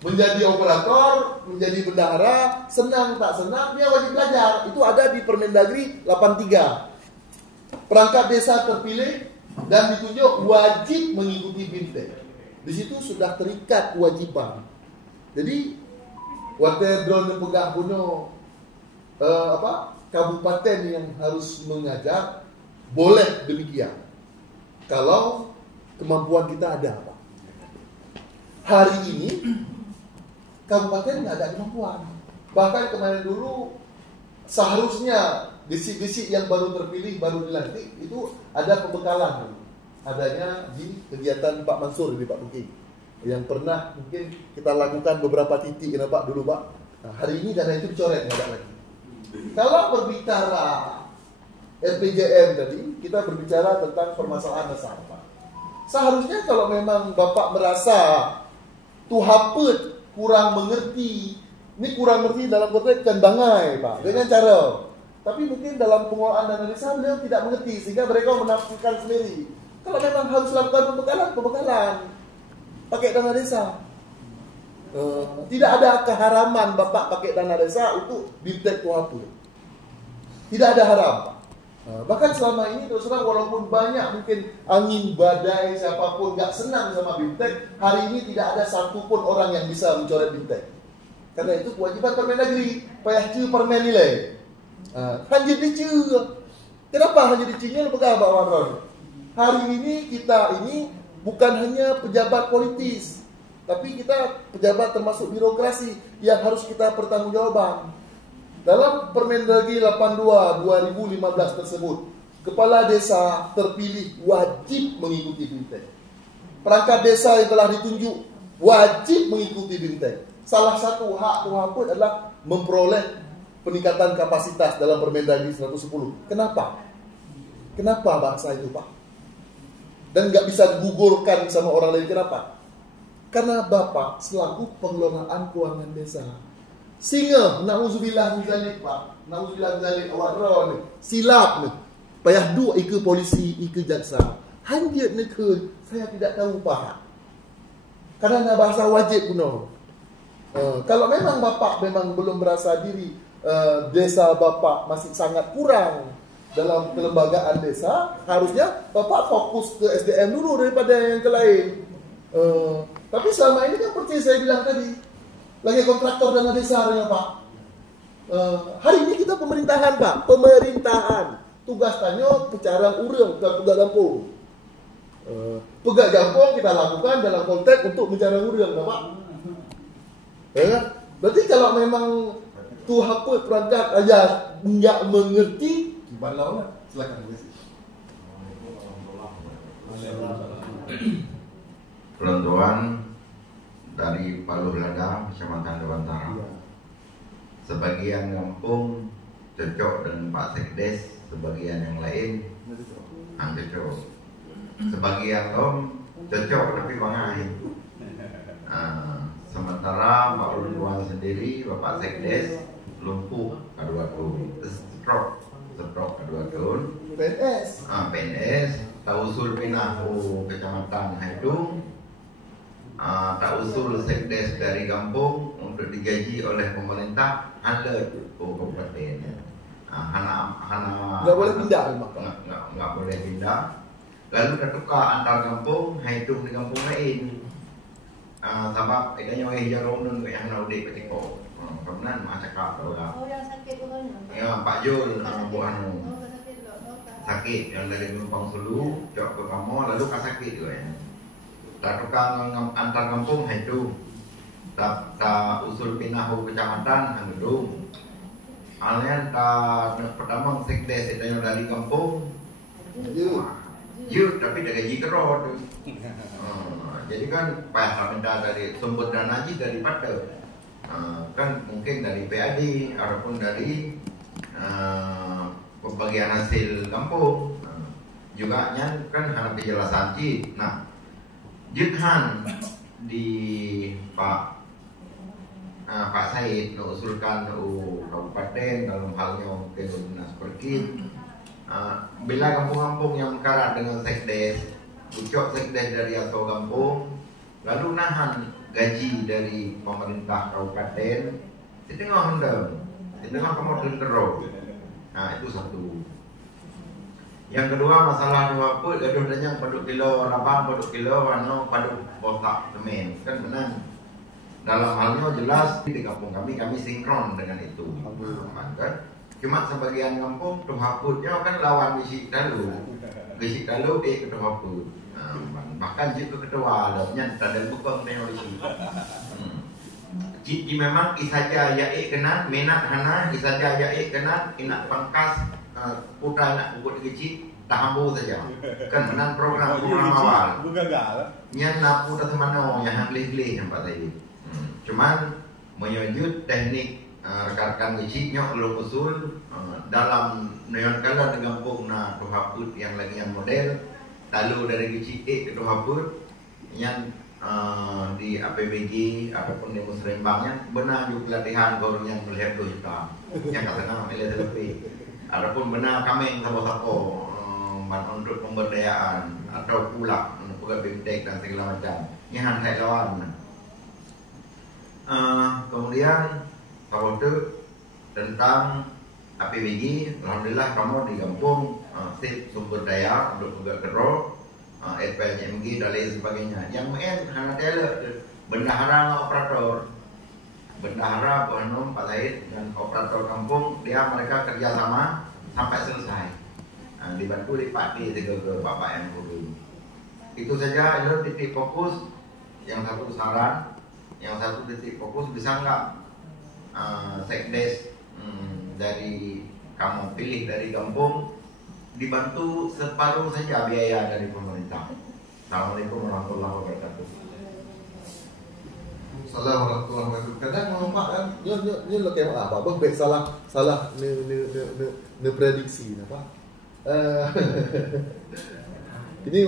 menjadi operator, menjadi bendahara, senang tak senang, dia wajib belajar. Itu ada di Permendagri 83. Perangkat desa terpilih dan ditunjuk wajib mengikuti BIMTEK. Di situ sudah terikat kewajiban. Jadi, waktu drone pegah puno kabupaten yang harus mengajar, boleh demikian. Kalau kemampuan kita ada apa? Hari ini kabupaten nggak ada kemampuan. Bahkan kemarin dulu seharusnya bisik-bisik yang baru terpilih, baru dilantik itu ada pembekalan adanya di kegiatan Pak Mansur di Pak Bukit yang pernah mungkin kita lakukan beberapa titik Pak dulu Pak. Nah, hari ini dana itu dicoret nggak ada lagi. Kalau berbicara RPJM tadi kita berbicara tentang permasalahan dasar Pak. Seharusnya kalau memang Bapak merasa tuhapet kurang mengerti, ini kurang mengerti dalam konteks kan bangai Pak, dengan cara. Tapi mungkin dalam pengelolaan dana desa beliau tidak mengerti sehingga mereka menafsirkan sendiri. Kalau memang harus lakukan pembekalan pakai dana desa. Tidak ada keharaman Bapak pakai dana desa untuk BIMTEK Kuapu. Tidak ada haram. Bahkan selama ini terus terang walaupun banyak mungkin angin badai siapapun gak senang sama BIMTEK, hari ini tidak ada satupun orang yang bisa mencoret BIMTEK. Karena itu kewajiban Permendagri, payah permen nilai. Hanya dice. Kenapa hanya dicinya lepegah Pak Wadron? Hari ini kita ini bukan hanya pejabat politis, tapi kita pejabat termasuk birokrasi yang harus kita pertanggungjawaban. Dalam Permendagri 82 2015 tersebut, kepala desa terpilih wajib mengikuti BIMTEK. Perangkat desa yang telah ditunjuk wajib mengikuti BIMTEK. Salah satu hak Tuhan adalah memperoleh peningkatan kapasitas dalam Permendagri 110. Kenapa? Kenapa bahasa itu, Pak? Dan nggak bisa digugurkan sama orang lain. Kenapa? Karena Bapak selaku pengelolaan keuangan desa. Singa, na'udzubillah min zalik, Pak. Na'udzubillah min zalik, awak ron. Silap ni. Payah dua ike polisi, ike jaksa. Hanya nekun, saya tidak tahu, Pak. Karena bahasa wajib kuno. Kalau memang Bapak memang belum merasa diri desa Bapak masih sangat kurang dalam kelembagaan desa, harusnya Bapak fokus ke SDM dulu daripada yang ke lain. Tapi selama ini kan seperti saya bilang tadi, lagi kontraktor dana desa ya Pak. Hari ini kita pemerintahan Pak, pemerintahan. Tugas tanya pecarang urang, bukan tugas gampung. Tugas gampung kita lakukan dalam konteks untuk mencarang urang, Pak. Berarti kalau memang Tuhan pun perangkat ayah nggak mengerti, gimana? Silakan. Peruntuhan dari Paluh Lada, Kecamatan Dewantara. Sebagian kampung cocok dengan Pak Sekdes, sebagian yang lain cocok. Sebagian cocok tapi bangai. Sementara Pak Peruntuhan sendiri, Bapak Sekdes lumpuh kedua-dua, stroke kedua-dua. PNS, tausul pinah Kecamatan Haidung. Tak usul sekdes dari kampung untuk digaji oleh pemerintah ada kabupaten. Nggak boleh pindah, nggak boleh pindah. Lalu dah tukar antar kampung, hidup di kampung lain. Sebab idanya wahai jaronun yang nak udik petiko. Kemudian mak cakap lah. Oh yang sakit tu kan? Ya Pak Jul, bukan sakit yang dari Numpang Sulu, cok ke kamu lalu kan sakit juga ya. Tak tukang antar kampung itu, tak usul pindah kecamatan Angedung. Alnya tak pertama sekdes itu yang dari kampung, tapi dah gaji kerot. Jadi kan payah minta dari sumber dana aja daripada kan mungkin dari PAD ataupun dari pembagian hasil kampung. Juga kan harap dijelasan sih. Nah, jikhan di Pak Said mengusulkan kabupaten dalam halnya mungkin dinas perkin. Bila kampung-kampung yang mekarat dengan sekdes, ucap sekdes dari atau kampung, lalu nahan gaji dari pemerintah kabupaten, di tengah hendam, di tengah kemudian terus. Nah itu satu. Yang kedua masalah dua put, gaduh danyang paduk kilo rabang, paduk kilo paduk botak semen, kan benar. Dalam halnya jelas di kampung kami sinkron dengan itu. Kan? Cuma sebagian kampung tuh haputnya kan lawan bisik dalu ketua haput. Bahkan jika ketua adanya ada bukan teknologi. Jika memang isaja yaik kena menat hana isaja yaik kena inak pangkas putra nak buat kecil tahambu saja. Kan menang program awal. Bukan gagal. Yang nak putra semano yang lih-lih nampak tadi. Cuman menyujud teknik rekan-rekan kecilnya belum usul dalam neon kala dengan pokna tuhaput yang lagi yang model lalu dari kecil ke tuhaput yang di APBG ataupun di musrembangnya benar juga pelatihan guru yang melihat tu juta yang katanya melihat lebih ataupun benar kami yang sabo-sabo untuk pemberdayaan atau pula untuk BIMTEK dan segala macam yang hantai lawan. Kemudian kalau itu tentang APBG, alhamdulillah kamu di kampung sip sumber daya untuk juga kerja, SPNMG dan lain sebagainya. Yang main hanya tele bendahara operator. bendahara, Bu Hanum, Pak Said dan operator kampung, mereka kerjasama sampai selesai. Nah, dibantu di Pak D ke Bapak yang guru. Itu saja itu titik fokus. Yang satu saran, yang satu titik fokus, bisa nggak sekdes dari kamu pilih dari kampung dibantu separuh saja biaya dari pemerintah. Assalamualaikum warahmatullahi wabarakatuh. Assalamualaikum warahmatullahi wabarakatuh. Kadang ngomong kan, nyo lo kayak apa? Baik salah ne prediksi apa? Ini